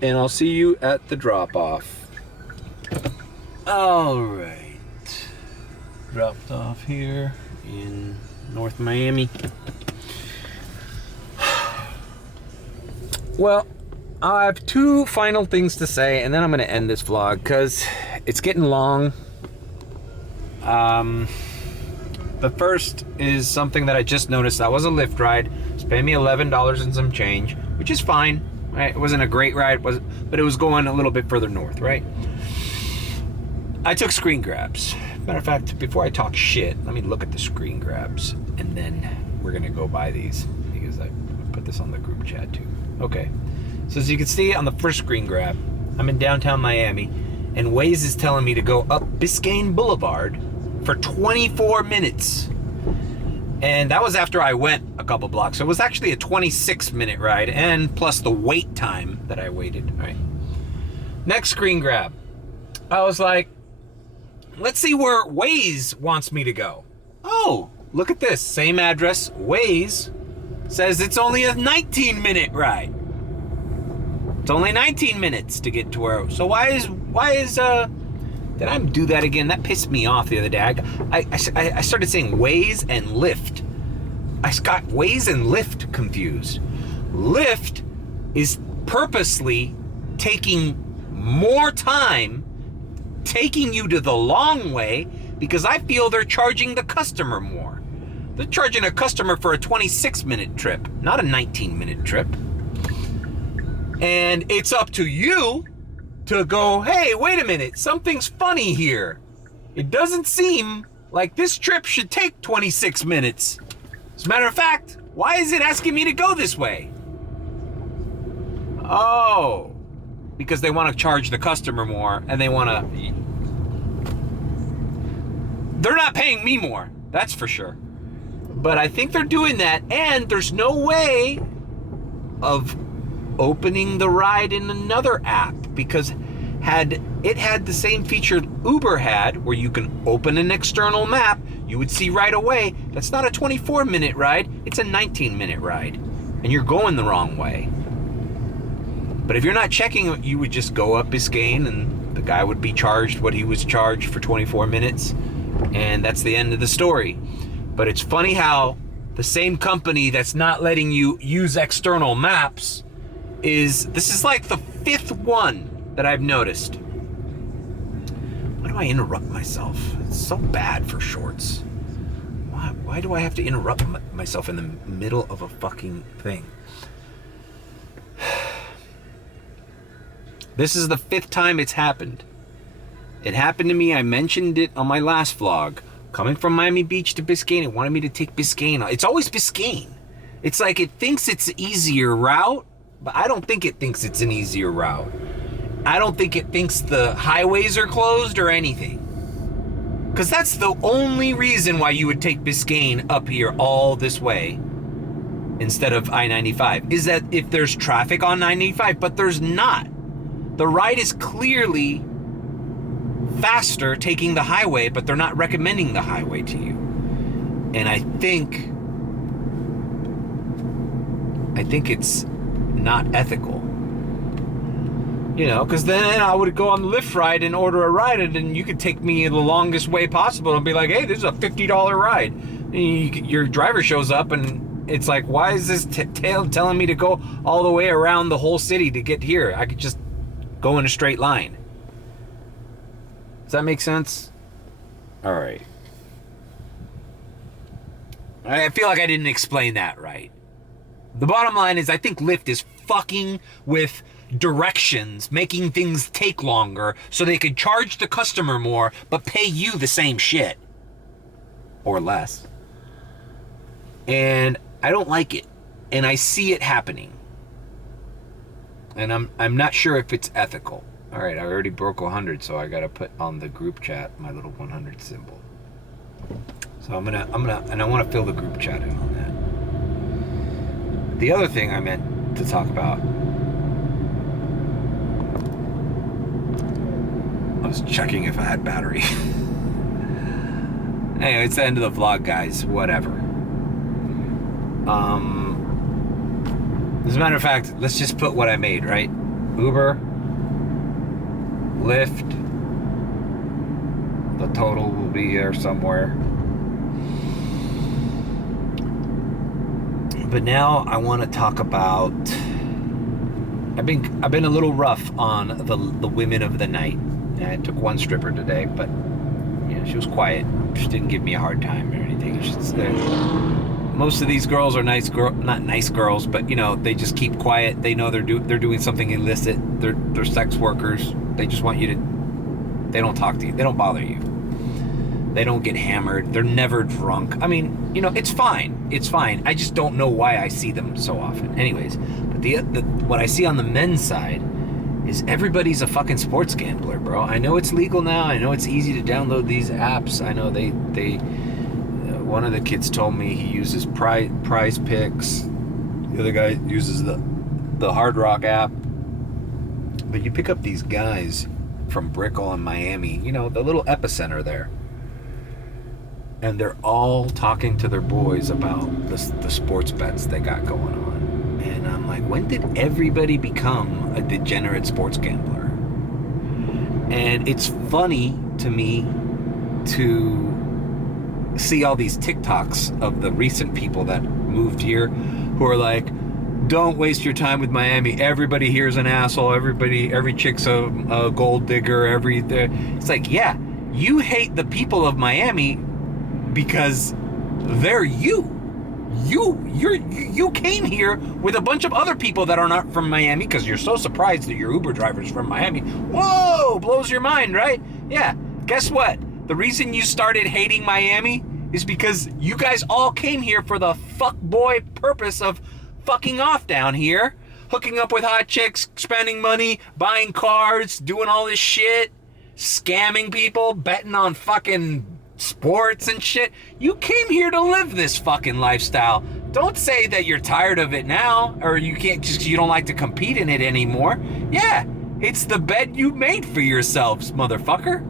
and I'll see you at the drop-off. All right, dropped off here in North Miami. Well, I have two final things to say, and then I'm going to end this vlog because it's getting long. The first is something that I just noticed. That was a Lyft ride. It's paying me $11 and some change, which is fine. Right? It wasn't a great ride, but it was going a little bit further north, right? I took screen grabs. Matter of fact, before I talk shit, let me look at the screen grabs, and then we're going to go buy these, because I put this on the group chat too. Okay, so as you can see on the first screen grab, I'm in downtown Miami, and Waze is telling me to go up Biscayne Boulevard for 24 minutes. And that was after I went a couple blocks. So it was actually a 26-minute ride, and plus the wait time that I waited. All right. Next screen grab. I was like, let's see where Waze wants me to go. Oh, look at this. Same address. Waze says it's only a 19-minute ride. It's only 19 minutes to get to where. So why is the Did I do that again? That pissed me off the other day. I started saying Waze and Lyft. I got Waze and Lyft confused. Lyft is purposely taking more time taking you to the long way because I feel they're charging the customer more. They're charging a customer for a 26-minute trip, not a 19-minute trip. And it's up to you to go, hey, wait a minute, something's funny here. It doesn't seem like this trip should take 26 minutes. As a matter of fact, why is it asking me to go this way? Oh, because they want to charge the customer more and they want to... They're not paying me more, that's for sure. But I think they're doing that, and there's no way of opening the ride in another app, because had it had the same feature Uber had, where you can open an external map, you would see right away that's not a 24-minute ride, it's a 19-minute ride, and you're going the wrong way. But if you're not checking it, you would just go up Biscayne, and the guy would be charged what he was charged for 24 minutes, and that's the end of the story. But it's funny how the same company that's not letting you use external maps this is like the 5th one that I've noticed. Why do I interrupt myself? It's so bad for shorts. Why do I have to interrupt myself in the middle of a fucking thing? This is the 5th time it's happened. It happened to me, I mentioned it on my last vlog. Coming from Miami Beach to Biscayne, it wanted me to take Biscayne. It's always Biscayne. It's like it thinks it's an easier route, but I don't think it thinks it's an easier route. I don't think it thinks the highways are closed or anything. Because that's the only reason why you would take Biscayne up here all this way instead of I-95, is that if there's traffic on I-95, but there's not. The ride is clearly faster taking the highway, but they're not recommending the highway to you. And I think it's not ethical. You know, because then I would go on the Lyft ride and order a ride, and then you could take me the longest way possible and be like, hey, this is a $50 ride. And your driver shows up and it's like, why is this telling me to go all the way around the whole city to get here? I could just go in a straight line. Does that make sense? All right. I feel like I didn't explain that right. The bottom line is I think Lyft is fucking with directions, making things take longer so they could charge the customer more but pay you the same shit. Or less. And I don't like it. And I see it happening. And I'm not sure if it's ethical. All right, I already broke 100, so I gotta put on the group chat my little 100 symbol. So and I want to fill the group chat in on that. The other thing I meant to talk about, I was checking if I had battery. Anyway, it's the end of the vlog, guys. Whatever. As a matter of fact, let's just put what I made, right? Uber, Lyft, the total will be here somewhere. But now I want to talk about, I've been a little rough on the women of the night. I took one stripper today, but you know, she was quiet. She didn't give me a hard time or anything. Most of these girls are not nice girls, but you know, they just keep quiet. They know they're doing something illicit. They're sex workers. They just want you to, they don't talk to you. They don't bother you. They don't get hammered. They're never drunk. I mean, you know, it's fine. It's fine. I just don't know why I see them so often. Anyways, but what I see on the men's side is everybody's a fucking sports gambler, bro. I know it's legal now. I know it's easy to download these apps. I know they one of the kids told me he uses Prize Picks. The other guy uses the Hard Rock app. But you pick up these guys from Brickell and Miami, you know, the little epicenter there. And they're all talking to their boys about the sports bets they got going on. And I'm like, when did everybody become a degenerate sports gambler? And it's funny to me to see all these TikToks of the recent people that moved here who are like, don't waste your time with Miami. Everybody here's an asshole. Every chick's a gold digger. It's like, yeah, you hate the people of Miami because they're you. You came here with a bunch of other people that are not from Miami because you're so surprised that your Uber driver's from Miami. Whoa, blows your mind, right? Yeah, guess what? The reason you started hating Miami is because you guys all came here for the fuckboy purpose of fucking off down here, hooking up with hot chicks, spending money, buying cars, doing all this shit, scamming people, betting on fucking sports and shit. You came here to live this fucking lifestyle. Don't say that you're tired of it now, or you can't just, you don't like to compete in it anymore. Yeah, it's the bed you made for yourselves, motherfucker.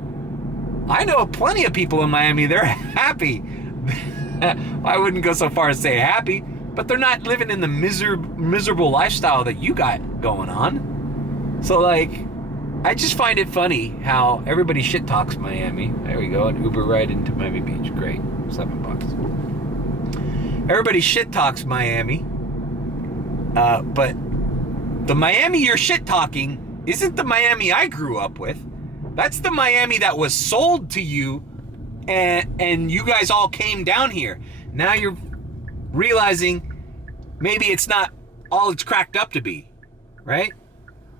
I know plenty of people in Miami, they're happy. I wouldn't go so far as say happy, but they're not living in the miserable lifestyle that you got going on. So like, I just find it funny how everybody shit talks Miami. There we go, an Uber ride into Miami Beach. Great, $7. Everybody shit talks Miami, but the Miami you're shit talking isn't the Miami I grew up with. That's the Miami that was sold to you, and you guys all came down here. Now you're realizing maybe it's not all it's cracked up to be, right?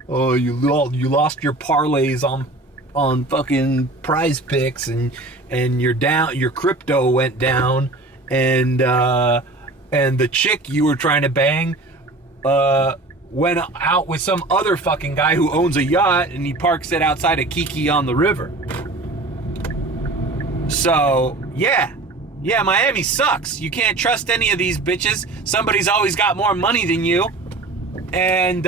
Oh, you lost your parlays on fucking Prize Picks, and your crypto went down, and the chick you were trying to bang went out with some other fucking guy who owns a yacht, and he parks it outside of Kiki on the river. So yeah, Miami sucks. You can't trust any of these bitches. Somebody's always got more money than you, and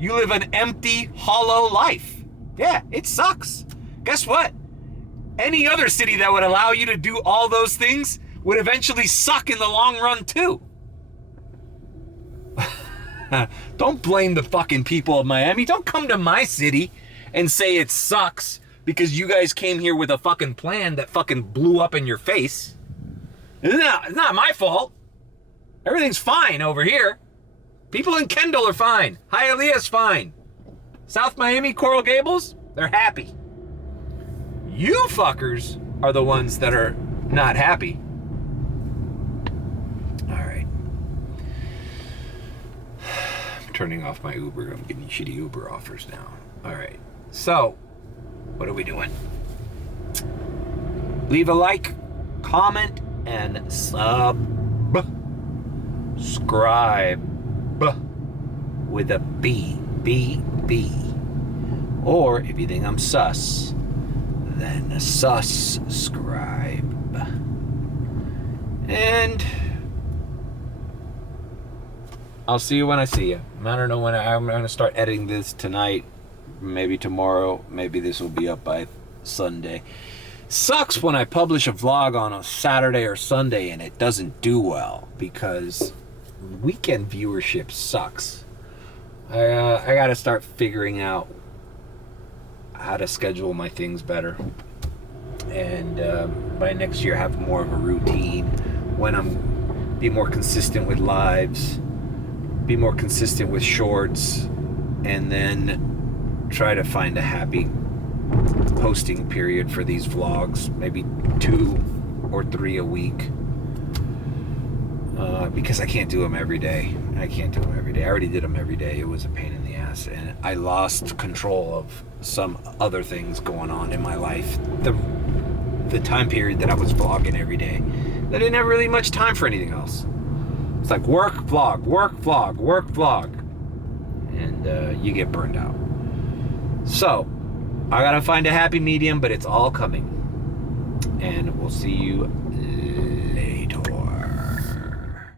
you live an empty, hollow life. Yeah, it sucks. Guess what? Any other city that would allow you to do all those things would eventually suck in the long run too. Don't blame the fucking people of Miami. Don't come to my city and say it sucks because you guys came here with a fucking plan that fucking blew up in your face. It's not my fault. Everything's fine over here. People in Kendall are fine. Hialeah's fine. South Miami, Coral Gables, they're happy. You fuckers are the ones that are not happy. All right. I'm turning off my Uber. I'm getting shitty Uber offers now. All right. So, what are we doing? Leave a like, comment, and subscribe with a B. Or if you think I'm sus, then subscribe. And I'll see you when I see you. I don't know when I'm going to start editing this tonight, maybe tomorrow, maybe this will be up by Sunday. Sucks when I publish a vlog on a Saturday or Sunday and it doesn't do well because weekend viewership sucks. I got to start figuring out how to schedule my things better, and by next year have more of a routine when I'm be more consistent with lives, be more consistent with shorts, and then try to find a happy posting period for these vlogs, maybe 2 or 3 a week, because I can't do them every day. I already did them every day. It was a pain in the ass, and I lost control of some other things going on in my life. The time period that I was vlogging every day, I didn't have really much time for anything else. It's like work, vlog, and you get burned out. So I gotta find a happy medium, but it's all coming, and we'll see you